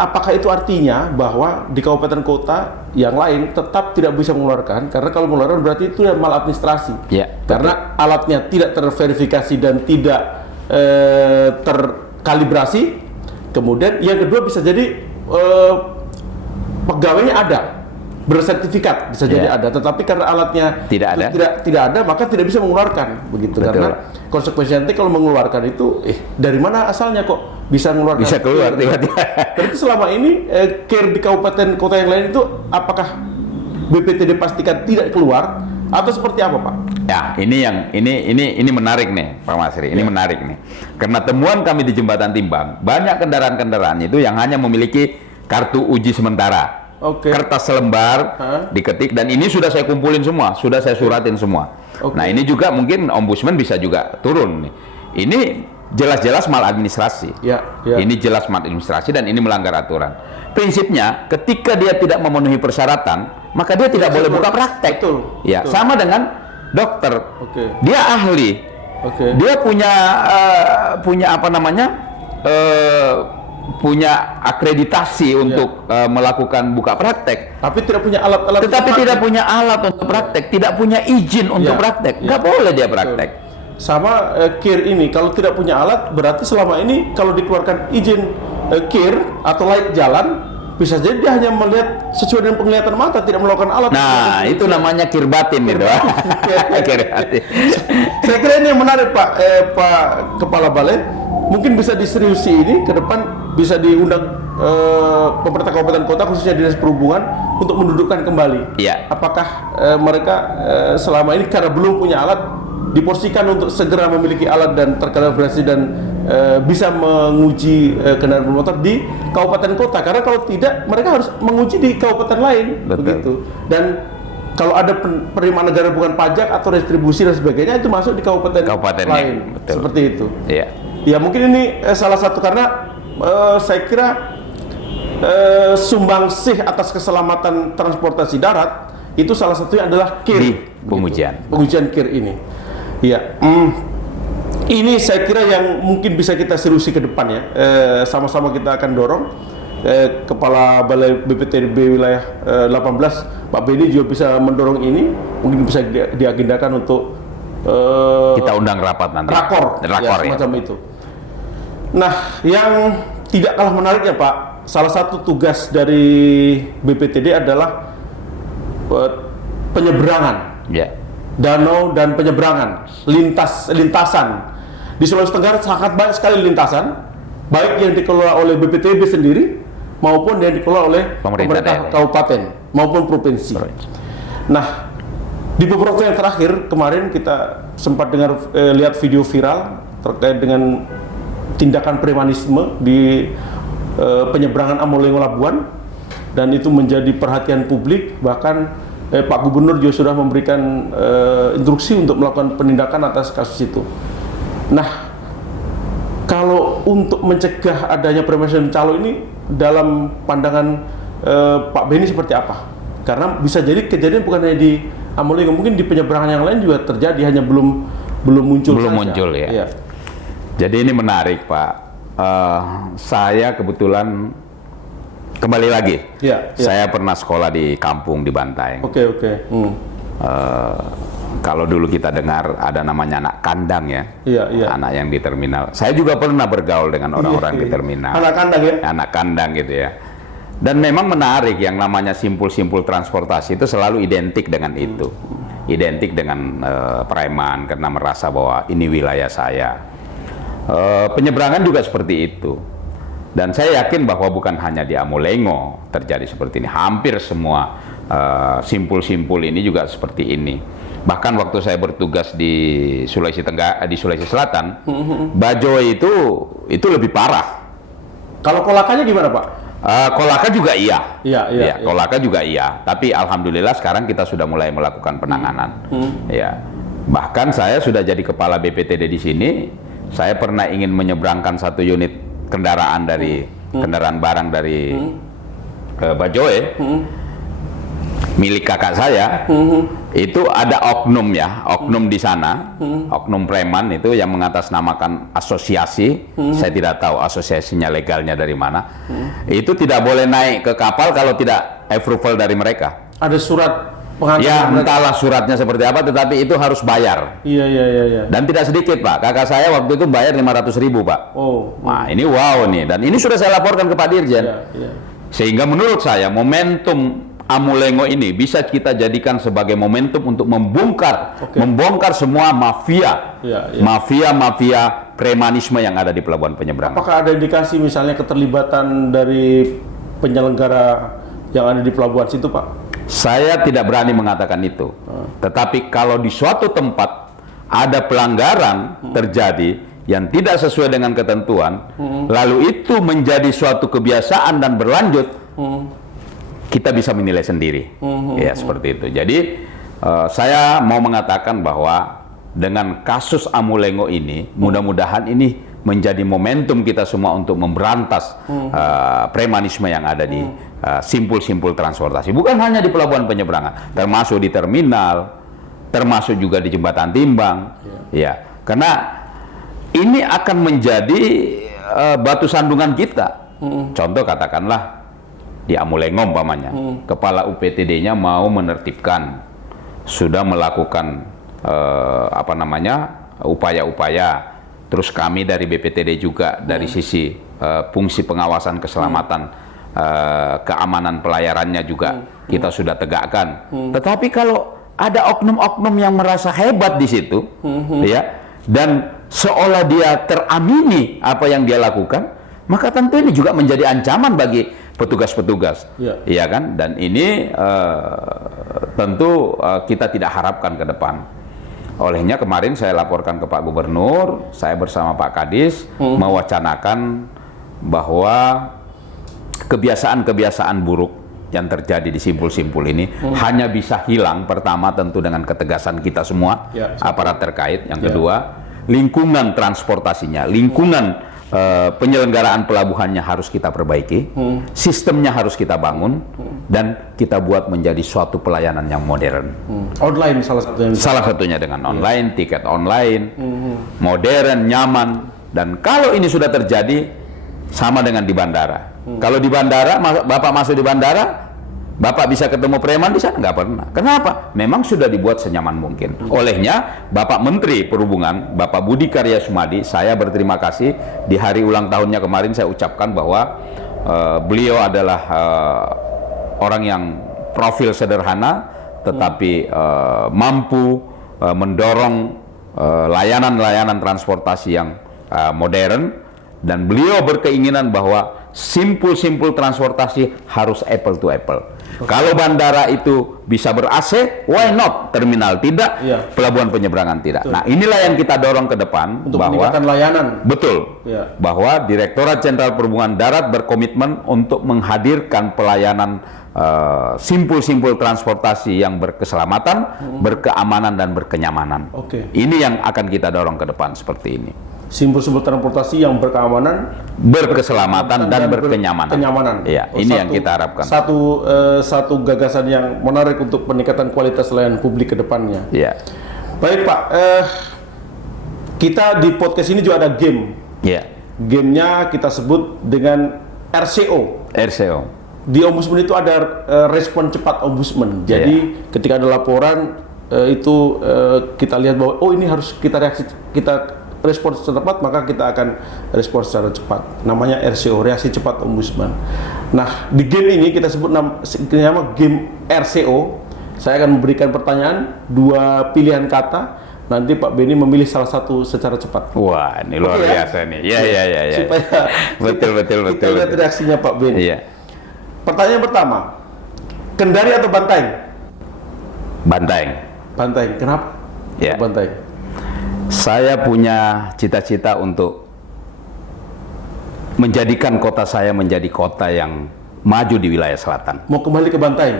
apakah itu artinya bahwa di kabupaten kota yang lain tetap tidak bisa mengeluarkan? Karena kalau mengeluarkan berarti itu maladministrasi. Ya, karena alatnya tidak terverifikasi dan tidak terkalibrasi. Kemudian yang kedua bisa jadi pegawainya ada, bersertifikat bisa jadi ada, tetapi karena alatnya tidak ada, maka tidak bisa mengeluarkan begitu. Betul. Karena konsekuensinya nanti kalau mengeluarkan itu, dari mana asalnya kok bisa mengeluarkan? Bisa keluar tiba-tiba. Berarti selama ini KIR di kabupaten kota yang lain itu apakah BPTD pastikan tidak keluar atau seperti apa, Pak? Ya, ini menarik nih, Pak Masri. Ini menarik nih. Karena temuan kami di Jembatan Timbang, banyak kendaraan-kendaraan itu yang hanya memiliki kartu uji sementara. Oke. Kertas selembar diketik, dan ini sudah saya kumpulin semua, sudah saya suratin semua. Oke. Nah, ini juga mungkin Ombudsman bisa juga turun nih. Ini jelas-jelas maladministrasi. Ya, ya. Ini jelas maladministrasi dan ini melanggar aturan. Prinsipnya, ketika dia tidak memenuhi persyaratan, maka dia tidak boleh buka praktek. Betul, Ya, betul. sama dengan dokter. Oke. Dia ahli. Oke. Dia punya apa namanya? Punya akreditasi untuk melakukan buka praktek. Tapi tidak punya alat-alat. Tetapi tidak punya alat untuk praktek, tidak punya izin untuk Ya, praktek. ya. Nggak boleh dia praktek. Sama KIR ini, kalau tidak punya alat, berarti selama ini kalau dikeluarkan izin KIR atau layak jalan, bisa jadi dia hanya melihat sesuai dengan penglihatan mata, tidak melakukan alat. Nah, itu namanya kir batin itu. Kir batin. Saya kira ini yang menarik, Pak Kepala Balai. Mungkin bisa diseriusi ini ke depan, bisa diundang pemerintah kabupaten kota, khususnya dinas perhubungan, untuk mendudukkan kembali. Iya. Apakah mereka selama ini karena belum punya alat, diporsikan untuk segera memiliki alat dan terkalibrasi dan bisa menguji kendaraan bermotor di kabupaten kota, karena kalau tidak mereka harus menguji di kabupaten lain. Betul. Begitu. Dan kalau ada penerimaan negara bukan pajak atau retribusi dan sebagainya, itu masuk di kabupaten lain. Betul. Seperti itu. Iya. Ya, mungkin ini salah satu, karena saya kira sumbangsih atas keselamatan transportasi darat itu salah satunya adalah KIR. Di pengujian. Pengujian KIR ini. Ya, ini saya kira yang mungkin bisa kita seriusi ke depan ya. Sama-sama kita akan dorong. Kepala Balai BPTB wilayah 18, Pak Beni juga bisa mendorong ini. Mungkin bisa diagendakan untuk Kita undang rapat nanti. rakor ya. semacam itu. Nah, yang tidak kalah menariknya, Pak, salah satu tugas dari BPTD adalah penyeberangan. Ya. Danau dan penyeberangan, lintasan. Di Sulawesi Tenggara sangat banyak sekali lintasan, baik yang dikelola oleh BPTB sendiri maupun yang dikelola oleh pemerintah daerah. kabupaten maupun provinsi. Nah, di beberapa yang terakhir kemarin kita sempat lihat video viral terkait dengan tindakan premanisme di penyeberangan Amolengo Labuan, dan itu menjadi perhatian publik. Bahkan Pak Gubernur juga sudah memberikan instruksi untuk melakukan penindakan atas kasus itu. Nah, kalau untuk mencegah adanya premanisme calo ini, dalam pandangan Pak Beni seperti apa? Karena bisa jadi kejadian bukan hanya di Amolengo, mungkin di penyeberangan yang lain juga terjadi, hanya belum muncul saja. Muncul ya. Ya. Jadi ini menarik, Pak. Saya kebetulan kembali lagi. Ya, ya. Saya pernah sekolah di kampung di Bantaeng. Oke. Kalau dulu kita dengar ada namanya anak kandang ya. Iya. Anak yang di terminal. Saya juga pernah bergaul dengan orang-orang di terminal. Anak kandang ya. Anak kandang gitu ya. Dan memang menarik, yang namanya simpul-simpul transportasi itu selalu identik dengan itu. Identik dengan preman, karena merasa bahwa ini wilayah saya. Penyeberangan juga seperti itu. Dan saya yakin bahwa bukan hanya di Amolengo terjadi seperti ini. Hampir semua simpul-simpul ini juga seperti ini. Bahkan waktu saya bertugas di Sulawesi Tenggara, di Sulawesi Selatan, Bajoy itu lebih parah. Kalau Kolakanya gimana, Pak? Kolaka juga iya. Iya. Kolaka juga iya. Tapi alhamdulillah sekarang kita sudah mulai melakukan penanganan. Ya. Bahkan saya sudah jadi kepala BPTD di sini. Saya pernah ingin menyeberangkan satu unit kendaraan kendaraan barang dari Bajoy, milik kakak saya. Itu ada oknum di sana, oknum preman itu yang mengatasnamakan asosiasi. Saya tidak tahu asosiasinya legalnya dari mana. Itu tidak boleh naik ke kapal kalau tidak approval dari mereka. Ada surat pengantar. Ya, entahlah suratnya seperti apa, tetapi itu harus bayar. Iya. Dan tidak sedikit, Pak. Kakak saya waktu itu bayar 500.000, Pak. Oh. Nah, ini wow nih. Dan ini sudah saya laporkan ke Pak Dirjen. Iya. Sehingga menurut saya momentum Amolengo ini bisa kita jadikan sebagai momentum untuk membongkar semua mafia. Mafia premanisme yang ada di pelabuhan penyeberangan. Apakah ada indikasi misalnya keterlibatan dari penyelenggara yang ada di pelabuhan situ, Pak? Saya tidak berani mengatakan itu. Tetapi kalau di suatu tempat ada pelanggaran terjadi yang tidak sesuai dengan ketentuan, lalu itu menjadi suatu kebiasaan dan berlanjut, kita bisa menilai sendiri. Ya, seperti itu. Jadi saya mau mengatakan bahwa dengan kasus Amulengo ini, mudah-mudahan ini menjadi momentum kita semua untuk memberantas premanisme yang ada di simpul-simpul transportasi. Bukan hanya di pelabuhan penyeberangan, termasuk di terminal, termasuk juga di jembatan timbang. Ya, karena ini akan menjadi batu sandungan kita. Contoh katakanlah di Amulengo umpamanya, kepala UPTD-nya mau menertibkan, sudah melakukan upaya-upaya. Terus kami dari BPTD juga dari sisi fungsi pengawasan keselamatan, keamanan pelayarannya juga kita sudah tegakkan. Tetapi kalau ada oknum-oknum yang merasa hebat di situ, ya, dan seolah dia teramini apa yang dia lakukan, maka tentu ini juga menjadi ancaman bagi petugas-petugas, ya kan? Dan ini tentu kita tidak harapkan ke depan. Olehnya kemarin saya laporkan ke Pak Gubernur, saya bersama Pak Kadis mewacanakan bahwa kebiasaan-kebiasaan buruk yang terjadi di simpul-simpul ini hanya bisa hilang, pertama tentu dengan ketegasan kita semua, aparat terkait. Yang kedua, lingkungan transportasinya, lingkungan penyelenggaraan pelabuhannya harus kita perbaiki, sistemnya harus kita bangun, dan kita buat menjadi suatu pelayanan yang modern. Online salah satunya dengan online, tiket online, modern, nyaman. Dan kalau ini sudah terjadi, sama dengan di bandara. Kalau di bandara, Bapak masuk di bandara, Bapak bisa ketemu preman di sana? Nggak pernah. Kenapa? Memang sudah dibuat senyaman mungkin. Olehnya, Bapak Menteri Perhubungan, Bapak Budi Karya Sumadi, saya berterima kasih di hari ulang tahunnya kemarin saya ucapkan bahwa beliau adalah orang yang profil sederhana, tetapi mampu mendorong layanan-layanan transportasi yang modern, dan beliau berkeinginan bahwa simpul-simpul transportasi harus apple to apple. Kalau bandara itu bisa ber-AC, why not? Terminal tidak, pelabuhan penyeberangan tidak. Nah, inilah yang kita dorong ke depan untuk bahwa meningkatkan layanan. Betul. Bahwa Direktorat Jenderal Perhubungan Darat berkomitmen untuk menghadirkan pelayanan simpul-simpul transportasi yang berkeselamatan, berkeamanan, dan berkenyamanan. Ini yang akan kita dorong ke depan seperti ini. Simpul-simpul transportasi yang berkeamanan, berkeselamatan, dan berkenyamanan. Ya, ini yang kita harapkan. Satu gagasan yang menarik untuk peningkatan kualitas layanan publik ke depannya. Ya. Baik Pak, kita di podcast ini juga ada game. Ya. Gamenya kita sebut dengan RCO. RCO. Di Ombudsman itu ada respon cepat Ombudsman. Jadi ketika ada laporan itu kita lihat bahwa ini harus kita respon secara cepat, maka kita akan respon secara cepat. Namanya RCO, reaksi cepat Ombudsman. Nah, di game ini kita sebut nama game RCO. Saya akan memberikan pertanyaan, 2 pilihan kata. Nanti Pak Beni memilih salah satu secara cepat. Wah, ini luar biasa nih. Ya. Supaya betul. Kita lihat reaksinya Pak Beni. Iya. Pertanyaan pertama, Kendari atau Bantaeng? Bantaeng. Bantaeng. Kenapa? Ya. Bantaeng. Saya punya cita-cita untuk menjadikan kota saya menjadi kota yang maju di wilayah selatan. Mau kembali ke Bantaeng?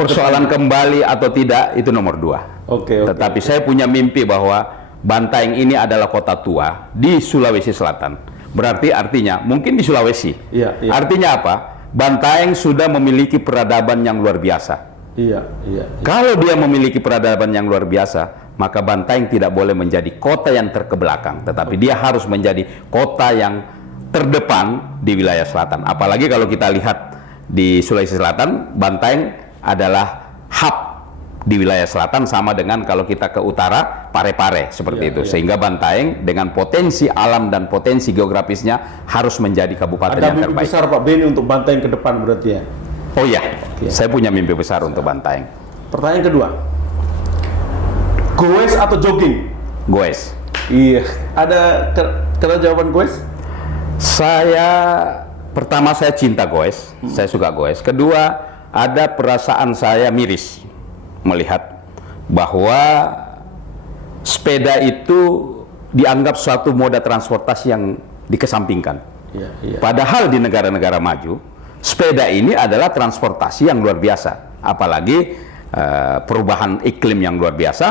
Persoalan kembali atau tidak itu nomor 2. Tetapi saya punya mimpi bahwa Bantaeng ini adalah kota tua di Sulawesi Selatan. Berarti artinya mungkin di Sulawesi. Artinya apa? Bantaeng sudah memiliki peradaban yang luar biasa. Kalau dia memiliki peradaban yang luar biasa, maka Bantaeng tidak boleh menjadi kota yang terkebelakang, tetapi dia harus menjadi kota yang terdepan di wilayah selatan. Apalagi kalau kita lihat di Sulawesi Selatan, Bantaeng adalah hub di wilayah selatan, sama dengan kalau kita ke utara, Parepare, seperti itu. Sehingga Bantaeng dengan potensi alam dan potensi geografisnya harus menjadi kabupaten yang terbaik. Ada mimpi besar Pak Beni untuk Bantaeng ke depan berarti ya? Oh ya, saya punya mimpi besar untuk Bantaeng. Pertanyaan kedua, goes atau jogging? Goes. Iya. Ada karena jawaban goes? Pertama saya cinta goes, saya suka goes. Kedua, ada perasaan saya miris melihat bahwa sepeda itu dianggap suatu moda transportasi yang dikesampingkan. Padahal di negara-negara maju, sepeda ini adalah transportasi yang luar biasa. Apalagi perubahan iklim yang luar biasa,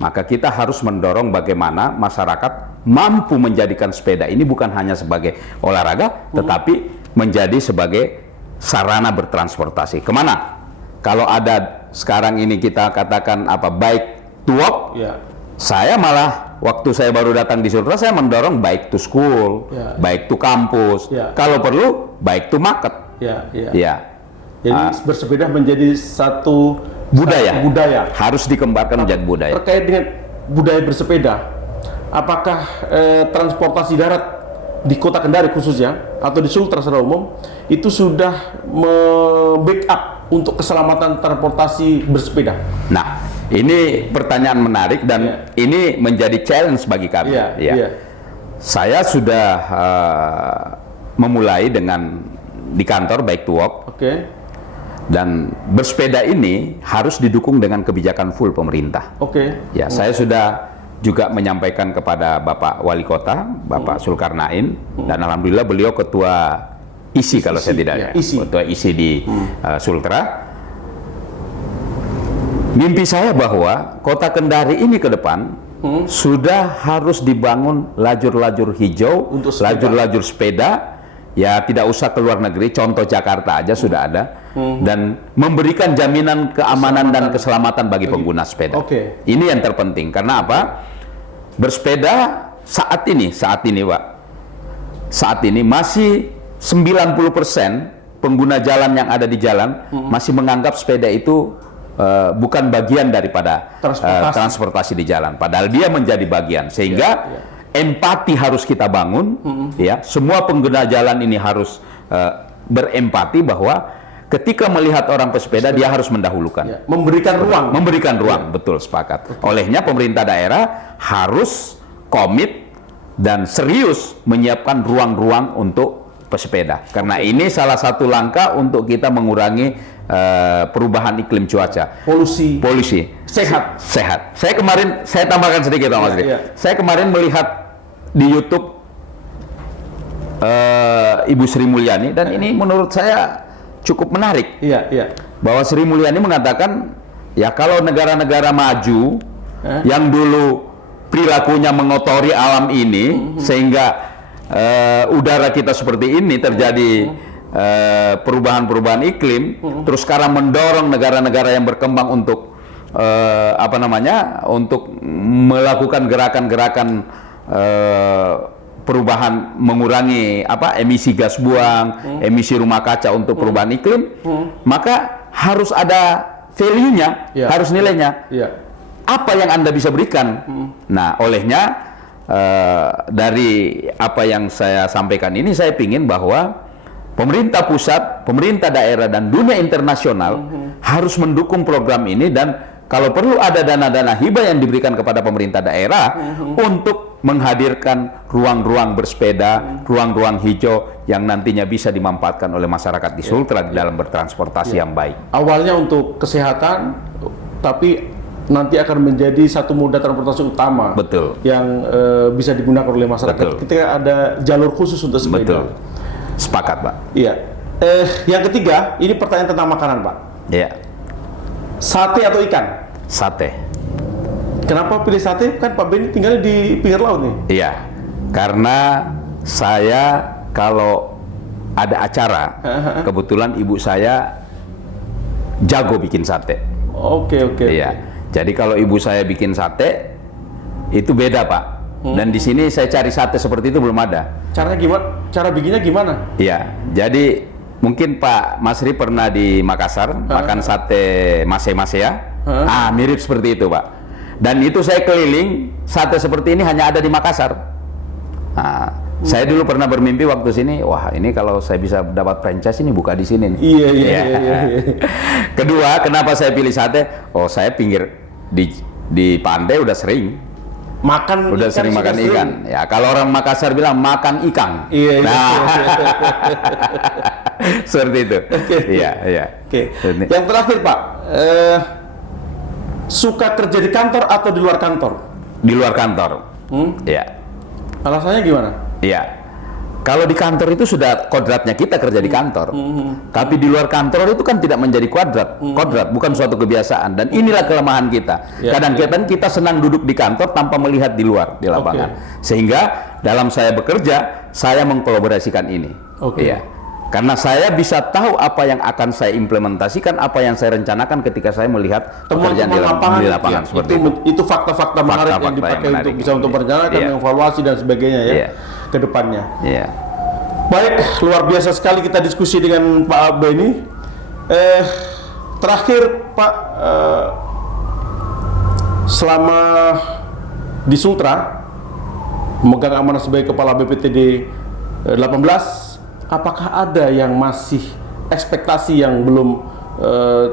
maka kita harus mendorong bagaimana masyarakat mampu menjadikan sepeda ini bukan hanya sebagai olahraga, tetapi menjadi sebagai sarana bertransportasi. Kemana? Kalau ada sekarang ini kita katakan bike to work, saya malah waktu saya baru datang di Sultra, saya mendorong bike to school, bike to kampus, kalau perlu bike to market. Jadi bersepeda menjadi satu budaya harus dikembangkan menjadi budaya. Terkait dengan budaya bersepeda, apakah transportasi darat di Kota Kendari khususnya atau di Sultra secara umum itu sudah backup untuk keselamatan transportasi bersepeda? Nah, ini pertanyaan menarik dan ini menjadi challenge bagi kami. Saya sudah memulai dengan di kantor Bike to Work. Dan bersepeda ini harus didukung dengan kebijakan full pemerintah. Saya sudah juga menyampaikan kepada Bapak Wali Kota, Bapak Zulkarnain, dan alhamdulillah beliau ketua ISI kalau saya tidak ketua ISI di Sultra. Mimpi saya bahwa Kota Kendari ini ke depan sudah harus dibangun lajur-lajur hijau, lajur-lajur sepeda. Ya tidak usah ke luar negeri, contoh Jakarta aja sudah ada, dan memberikan jaminan keamanan dan keselamatan bagi pengguna sepeda. Ini yang terpenting, karena apa? Bersepeda saat ini Pak, saat ini masih 90% pengguna jalan yang ada di jalan masih menganggap sepeda itu bukan bagian daripada transportasi di jalan, padahal dia menjadi bagian, sehingga empati harus kita bangun, semua pengguna jalan ini harus berempati bahwa ketika melihat orang pesepeda dia harus mendahulukan, memberikan ruang, betul, sepakat. Olehnya pemerintah daerah harus komit dan serius menyiapkan ruang-ruang untuk pesepeda, karena ini salah satu langkah untuk kita mengurangi perubahan iklim cuaca, polusi, sehat. Saya tambahkan sedikit, Mas Ri. Saya kemarin melihat di YouTube Ibu Sri Mulyani, dan ini menurut saya cukup menarik. Bahwa Sri Mulyani mengatakan, ya kalau negara-negara maju yang dulu perilakunya mengotori alam ini, sehingga udara kita seperti ini terjadi perubahan-perubahan iklim, terus sekarang mendorong negara-negara yang berkembang untuk untuk melakukan gerakan-gerakan perubahan, mengurangi emisi gas buang, emisi rumah kaca untuk perubahan iklim, maka harus ada value-nya, harus nilainya. Apa yang Anda bisa berikan? Nah, olehnya dari apa yang saya sampaikan ini, saya ingin bahwa pemerintah pusat, pemerintah daerah, dan dunia internasional harus mendukung program ini, dan kalau perlu ada dana-dana hibah yang diberikan kepada pemerintah daerah untuk menghadirkan ruang-ruang bersepeda, ruang-ruang hijau yang nantinya bisa dimanfaatkan oleh masyarakat di Sultra dalam bertransportasi yang baik. Awalnya untuk kesehatan, tapi nanti akan menjadi satu moda transportasi utama. Betul. Yang bisa digunakan oleh masyarakat. Ketika ada jalur khusus untuk sepeda. Betul. Sepakat, Pak. Yang ketiga, ini pertanyaan tentang makanan, Pak. Sate atau ikan? Sate. Kenapa pilih sate? Kan Pak Benny tinggal di pinggir laut nih. Iya, karena saya kalau ada acara, kebetulan ibu saya jago bikin sate. Iya, jadi kalau ibu saya bikin sate, itu beda, Pak. Dan di sini saya cari sate seperti itu belum ada. Caranya gimana? Cara bikinnya gimana? Iya, jadi mungkin Pak Masri pernah di Makassar makan sate mase-mase ya? Mirip seperti itu, Pak. Dan itu saya keliling, sate seperti ini hanya ada di Makassar. Saya dulu pernah bermimpi waktu sini, wah ini kalau saya bisa dapat franchise ini buka di sini nih. Iya. Kedua, kenapa saya pilih sate? Oh, saya pinggir di pantai udah sering makan ikan. Ya, kalau orang Makassar bilang makan ikan. Seperti itu. Oke. Iya, iya. Oke. Yang terakhir Pak, suka kerja di kantor atau di luar kantor? Di luar kantor. Iya. Alasannya gimana? Iya. Kalau di kantor itu sudah kodratnya kita kerja di kantor. Tapi di luar kantor itu kan tidak menjadi kodrat, bukan suatu kebiasaan. Dan inilah kelemahan kita. Kadang-kadang kita senang duduk di kantor tanpa melihat di luar, di lapangan. Sehingga dalam saya bekerja, saya mengkolaborasikan ini. Iya. Karena saya bisa tahu apa yang akan saya implementasikan, apa yang saya rencanakan ketika saya melihat pekerjaan di lapangan seperti itu. Itu fakta-fakta menarik yang dipakai untuk bisa untuk merencanakan, evaluasi dan sebagainya ya ke depannya. Iya. Baik, luar biasa sekali kita diskusi dengan Pak Benny. Terakhir Pak, selama di Sultra memegang amanah sebagai Kepala BPTD 18, apakah ada yang masih ekspektasi yang belum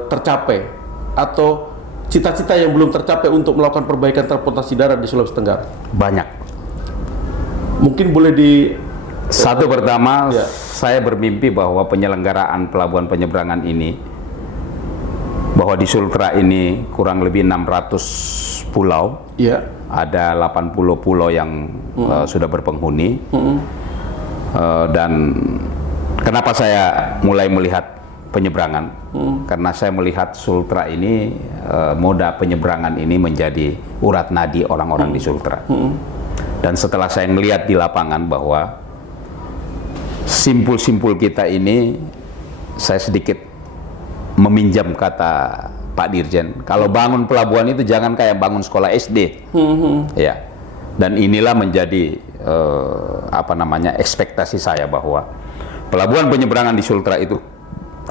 tercapai atau cita-cita yang belum tercapai untuk melakukan perbaikan transportasi darat di Sulawesi Tenggara? Banyak. Mungkin boleh Satu pertama, saya bermimpi bahwa penyelenggaraan pelabuhan penyeberangan ini, bahwa di Sultra ini kurang lebih 600 pulau, ada 80 pulau yang sudah berpenghuni, dan kenapa saya mulai melihat penyeberangan? Karena saya melihat Sultra ini, moda penyeberangan ini menjadi urat nadi orang-orang di Sultra. Dan setelah saya melihat di lapangan bahwa simpul-simpul kita ini, saya sedikit meminjam kata Pak Dirjen, kalau bangun pelabuhan itu jangan kayak bangun sekolah SD. Ya. Dan inilah menjadi ekspektasi saya bahwa pelabuhan penyeberangan di Sultra itu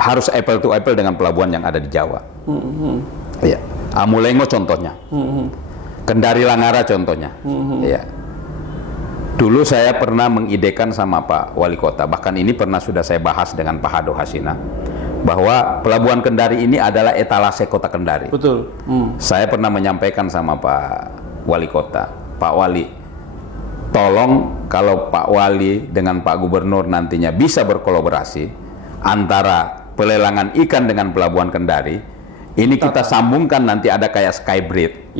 harus apple to apple dengan pelabuhan yang ada di Jawa. Ya. Amulengo contohnya. Kendari Langara contohnya. Ya. Dulu saya pernah mengidekan sama Pak Wali Kota, bahkan ini pernah sudah saya bahas dengan Pak Hado Hasina, bahwa Pelabuhan Kendari ini adalah etalase Kota Kendari. Betul. Saya pernah menyampaikan sama Pak Wali Kota, Pak Wali, tolong kalau Pak Wali dengan Pak Gubernur nantinya bisa berkolaborasi antara pelelangan ikan dengan Pelabuhan Kendari, ini kita sambungkan nanti ada kayak Skybridge.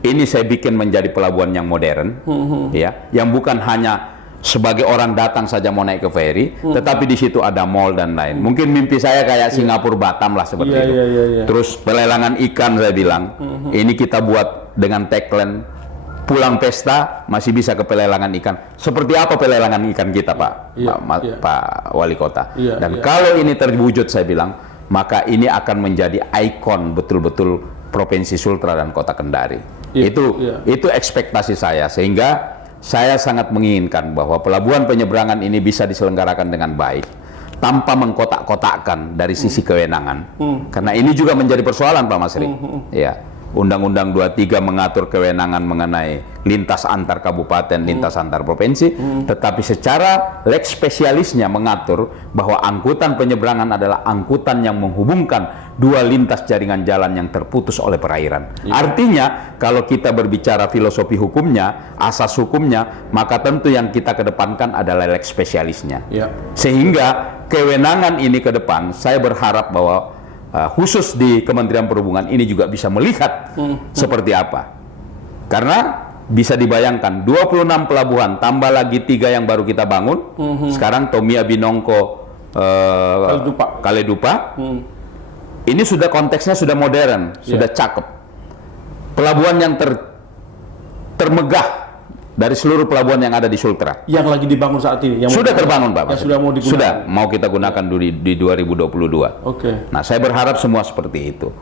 Ini saya bikin menjadi pelabuhan yang modern, yang bukan hanya sebagai orang datang saja mau naik ke ferry, tetapi di situ ada mall dan lain. Mungkin mimpi saya kayak Singapura Batam lah seperti itu. Terus pelelangan ikan saya bilang, ini kita buat dengan tagline pulang pesta masih bisa ke pelelangan ikan. Seperti apa pelelangan ikan kita, Pak? Pak Wali Kota. Dan kalau ini terwujud, saya bilang, maka ini akan menjadi ikon betul-betul Provinsi Sultra dan Kota Kendari. Itu ekspektasi saya, sehingga saya sangat menginginkan bahwa pelabuhan penyeberangan ini bisa diselenggarakan dengan baik tanpa mengkotak-kotakkan dari sisi kewenangan. Karena ini juga menjadi persoalan, Pak Masri. Undang-Undang 23 mengatur kewenangan mengenai lintas antar kabupaten, lintas antar provinsi, tetapi secara lex spesialisnya mengatur bahwa angkutan penyeberangan adalah angkutan yang menghubungkan dua lintas jaringan jalan yang terputus oleh perairan. Artinya, kalau kita berbicara filosofi hukumnya, asas hukumnya, maka tentu yang kita kedepankan adalah lex spesialisnya. Sehingga kewenangan ini ke depan, saya berharap bahwa khusus di Kementerian Perhubungan ini juga bisa melihat seperti apa. Karena bisa dibayangkan 26 pelabuhan tambah lagi 3 yang baru kita bangun. Sekarang Tomia Binongko Kaledupa. Ini sudah konteksnya sudah modern, sudah cakep. Pelabuhan yang termegah dari seluruh pelabuhan yang ada di Sultra. Yang lagi dibangun saat ini. Yang sudah terbangun, Pak. Yang sudah mau digunakan. Sudah mau kita gunakan di 2022. Nah, saya berharap semua seperti itu.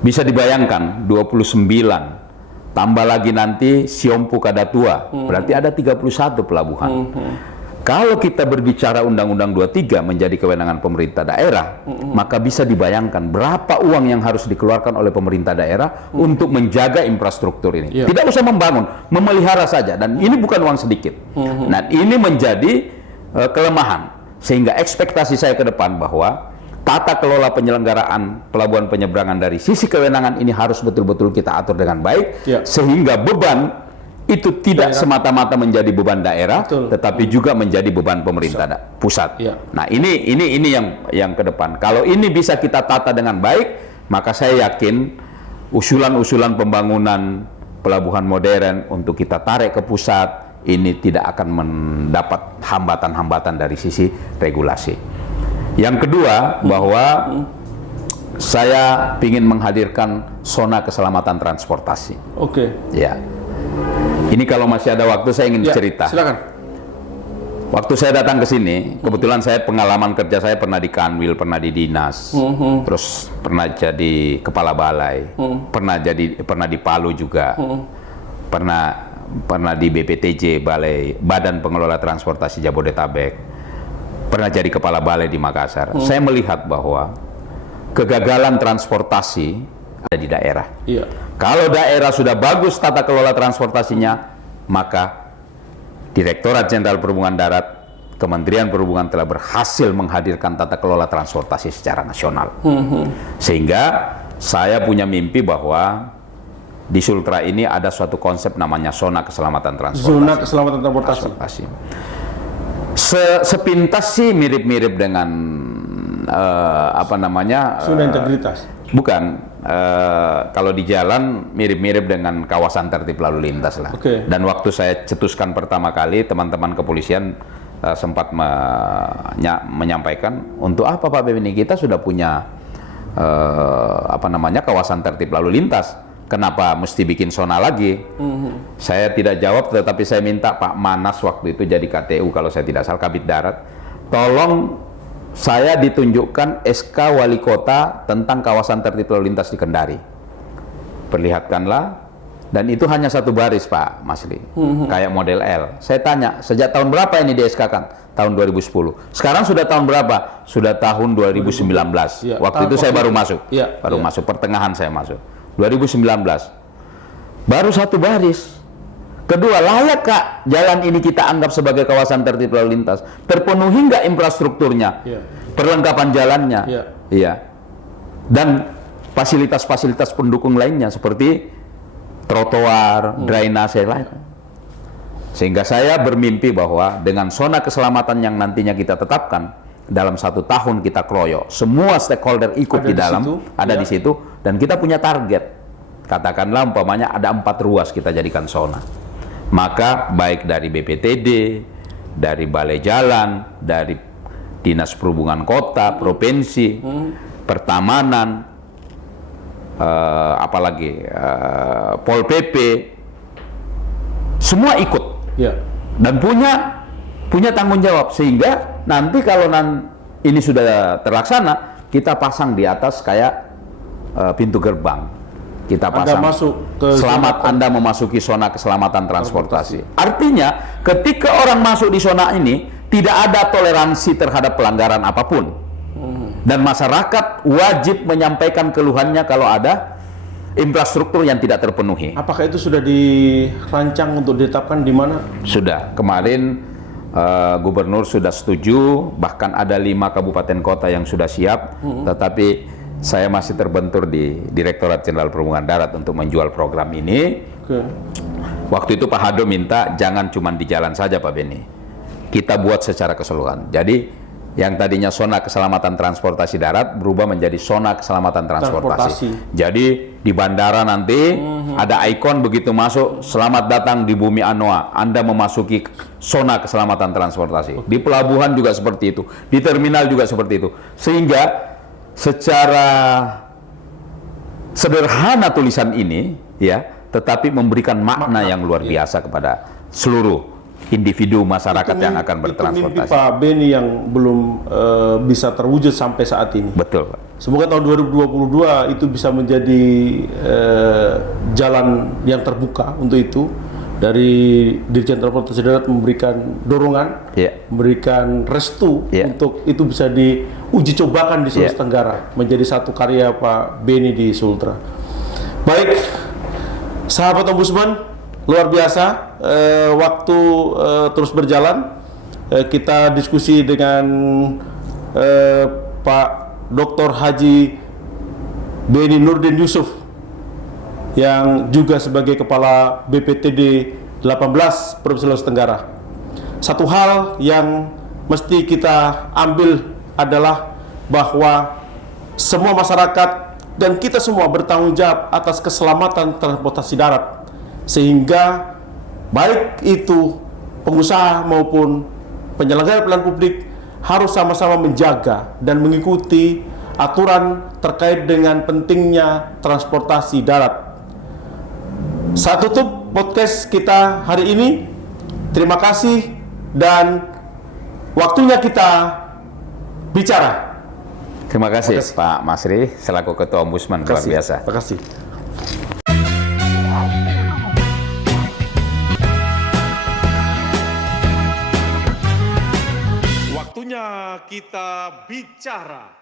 Bisa dibayangkan 29 tambah lagi nanti Siompu Kadatua, berarti ada 31 pelabuhan. Kalau kita berbicara Undang-Undang 23 menjadi kewenangan pemerintah daerah, maka bisa dibayangkan berapa uang yang harus dikeluarkan oleh pemerintah daerah untuk menjaga infrastruktur ini. Tidak usah membangun, memelihara saja, dan ini bukan uang sedikit. Nah, ini menjadi kelemahan, sehingga ekspektasi saya ke depan bahwa tata kelola penyelenggaraan pelabuhan penyeberangan dari sisi kewenangan ini harus betul-betul kita atur dengan baik, sehingga beban itu tidak semata-mata menjadi beban daerah, Betul. tetapi juga menjadi beban pemerintah pusat. Ya. Nah, ini yang ke depan. Kalau ini bisa kita tata dengan baik, maka saya yakin usulan-usulan pembangunan pelabuhan modern untuk kita tarik ke pusat ini tidak akan mendapat hambatan-hambatan dari sisi regulasi. Yang kedua, bahwa saya ingin menghadirkan zona keselamatan transportasi. Oke. Ya. Ini kalau masih ada waktu saya ingin cerita. Silakan. Waktu saya datang ke sini, kebetulan saya pengalaman kerja saya pernah di Kanwil, pernah di dinas, terus pernah jadi kepala balai, pernah di Palu juga, pernah di BPTJ, Badan Pengelola Transportasi Jabodetabek, pernah jadi kepala balai di Makassar. Saya melihat bahwa kegagalan transportasi ada di daerah. Iya. Kalau daerah sudah bagus tata kelola transportasinya, maka Direktorat Jenderal Perhubungan Darat, Kementerian Perhubungan telah berhasil menghadirkan tata kelola transportasi secara nasional. Sehingga saya punya mimpi bahwa di Sultra ini ada suatu konsep namanya zona keselamatan transportasi. Zona keselamatan transportasi. Sepintas sih mirip-mirip dengan Zona integritas. Bukan. Kalau di jalan mirip-mirip dengan kawasan tertib lalu lintas lah. Oke. Dan waktu saya cetuskan pertama kali, teman-teman kepolisian sempat menyampaikan, untuk apa Pak Beni, kita sudah punya kawasan tertib lalu lintas, kenapa mesti bikin zona lagi? Saya tidak jawab, tetapi saya minta Pak Manas waktu itu jadi KTU kalau saya tidak salah, Kabid Darat, tolong saya ditunjukkan SK Wali Kota tentang kawasan tertib lalu lintas di Kendari. Perlihatkanlah, dan itu hanya satu baris Pak Masli, kayak model L. Saya tanya, sejak tahun berapa ini di SK kan? Tahun 2010. Sekarang sudah tahun berapa? Sudah tahun 2019. Ya, waktu itu saya baru masuk, masuk, pertengahan saya masuk. 2019. Baru satu baris. Kedua, layak Kak jalan ini kita anggap sebagai kawasan tertib lalu lintas? Terpenuhi nggak infrastrukturnya? Perlengkapan jalannya? Iya. Dan fasilitas-fasilitas pendukung lainnya seperti trotoar, drainase lain. Sehingga saya bermimpi bahwa dengan zona keselamatan yang nantinya kita tetapkan, dalam 1 tahun kita keroyok, semua stakeholder ikut di dalam, di situ, dan kita punya target. Katakanlah umpamanya ada 4 ruas kita jadikan zona. Maka baik dari BPTD, dari Balai Jalan, dari Dinas Perhubungan Kota, Provinsi, Pertamanan, Pol PP, semua ikut dan punya tanggung jawab, sehingga nanti kalau ini sudah terlaksana, kita pasang di atas kayak pintu gerbang. Kita pasang, selamat Anda memasuki zona keselamatan transportasi. Artinya, ketika orang masuk di zona ini, tidak ada toleransi terhadap pelanggaran apapun. Dan masyarakat wajib menyampaikan keluhannya kalau ada infrastruktur yang tidak terpenuhi. Apakah itu sudah dirancang untuk ditetapkan di mana? Sudah. Kemarin Gubernur sudah setuju, bahkan ada 5 kabupaten kota yang sudah siap, tetapi saya masih terbentur di Direktorat Jenderal Perhubungan Darat untuk menjual program ini. Waktu itu Pak Hado minta jangan cuma di jalan saja Pak Beni, kita buat secara keseluruhan. Jadi yang tadinya zona keselamatan transportasi darat berubah menjadi zona keselamatan transportasi. Jadi di bandara nanti ada ikon begitu masuk, selamat datang di Bumi Anoa, Anda memasuki zona keselamatan transportasi. Di pelabuhan juga seperti itu, di terminal juga seperti itu. Sehingga secara sederhana tulisan ini tetapi memberikan makna yang luar biasa kepada seluruh individu masyarakat yang akan bertransportasi. Itu mimpi Pak Beni yang belum bisa terwujud sampai saat ini. Betul Pak. Semoga tahun 2022 itu bisa menjadi jalan yang terbuka untuk itu. Dari Dirjen Transportasi Darat memberikan dorongan, memberikan restu untuk itu bisa diuji cobakan di Sulawesi Tenggara, menjadi satu karya Pak Beni di Sultra. Baik, sahabat Ombudsman, luar biasa, waktu terus berjalan. Kita diskusi dengan Pak Dr. Haji Beni Nurdin Yusuf, yang juga sebagai Kepala BPTD 18 Provinsi Sulawesi Tenggara. Satu hal yang mesti kita ambil adalah bahwa semua masyarakat dan kita semua bertanggung jawab atas keselamatan transportasi darat, sehingga baik itu pengusaha maupun penyelenggara pelayanan publik harus sama-sama menjaga dan mengikuti aturan terkait dengan pentingnya transportasi darat. Saat tutup podcast kita hari ini, terima kasih dan waktunya kita bicara. Terima kasih Pak Masri selaku Ketua Ombudsman, luar biasa. Terima kasih. Waktunya kita bicara.